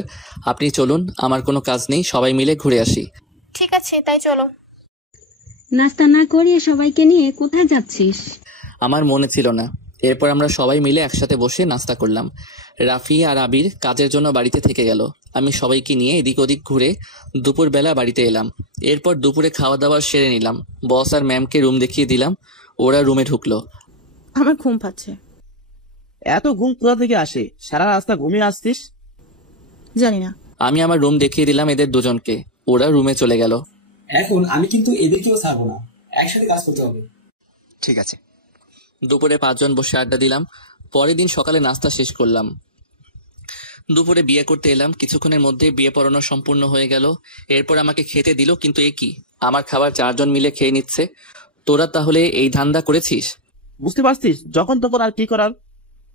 আপনি চলুন, আমার কোনো কাজ নেই, সবাই মিলে ঘুরে আসি। ঠিক আছে, তাই চলো। নাস্তা না করিয়ে সবাইকে নিয়ে কোথায় যাচ্ছিস? আমার মনে ছিল না। এরপর আমরা সবাই মিলে একসাথে বসে নাস্তা করলাম। রাফি আর আবির কাজের জন্য বাড়িতে থেকে গেল। আমি সবাইকে নিয়ে এদিক ওদিক ঘুরে দুপুরবেলা বাড়িতে এলাম। এরপর দুপুরে খাওয়া দাওয়া সেরে নিলাম। বস আর ম্যামকে রুম দেখিয়ে দিলাম। ওরা রুমে ঢুকলো। আমার ঘুম পাচ্ছে। এত ঘুম কোথা থেকে আসে? সারা রাস্তা ঘুমিয়ে আসছিস? জানি না। আমি আমার রুম দেখিয়ে দিলাম এদের দুজনকে। ওরা রুমে চলে গেল। এখন আমি কিন্তু এদেরকেও ছাড়বো না, একসাথে কাজ করতে হবে। ঠিক আছে। দুপুরে 5 জন বসে আড্ডা দিলাম। পরের দিন সকালে নাস্তা শেষ করলাম। দুপুরে বিয়ে করতে এলাম। কিছুক্ষণের মধ্যে বিয়ে পড়ানো সম্পূর্ণ হয়ে গেল। এরপর আমাকে খেতে দিল, কিন্তু এ কি, আমার খাবার 4 জন মিলে খেয়ে নিচ্ছে। তোরা তাহলে এই ধান্দা করেছিস? বুঝতে পারছিস, যখন তখন আর কি করার।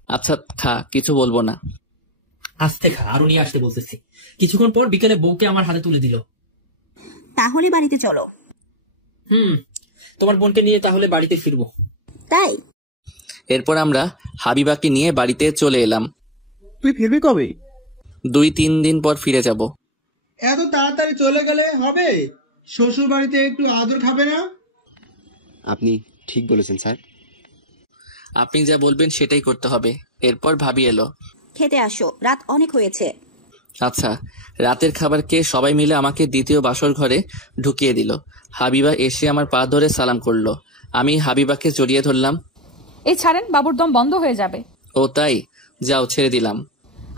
আচ্ছা খা, কিছু বলবো না। আস্তে খা, আরো নিয়ে আসতে বলতেছি। কিছুক্ষণ পর বিকেলে বউকে আমার হাতে তুলে দিল। তাহলে বাড়িতে চলো। তোমার বোনকে নিয়ে তাহলে বাড়িতে ফিরবো। তাই? এরপর আমরা হাবিবাকে নিয়ে বাড়িতে চলে এলাম। তুই ফিরবি কবে? 2-3 দিন পর ফিরে যাব। এত তাড়াতাড়ি চলে গেলে হবে? শ্বশুর বাড়িতে একটু আদর খাবে না? আপনি ঠিক বলেছেন স্যার। আপনি যা বলবেন সেটাই করতে হবে। এরপর ভাবি এলো। খেতে আসো, রাত অনেক হয়েছে। আচ্ছা। রাতের খাবার খেয়ে সবাই মিলে আমাকে দ্বিতীয় বাসর ঘরে ঢুকিয়ে দিল। হাবিবা এসে আমার পা ধরে সালাম করলো। আমি হাবিবাকে জড়িয়ে ধরলাম। এই ছাড়েন, বাবুর দম বন্ধ হয়ে যাবে। ও তাই? যাও, ছেড়ে দিলাম।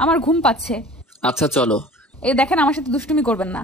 আমার ঘুম পাচ্ছে। আচ্ছা চলো। এই দেখেন, আমার সাথে দুষ্টুমি করবেন না।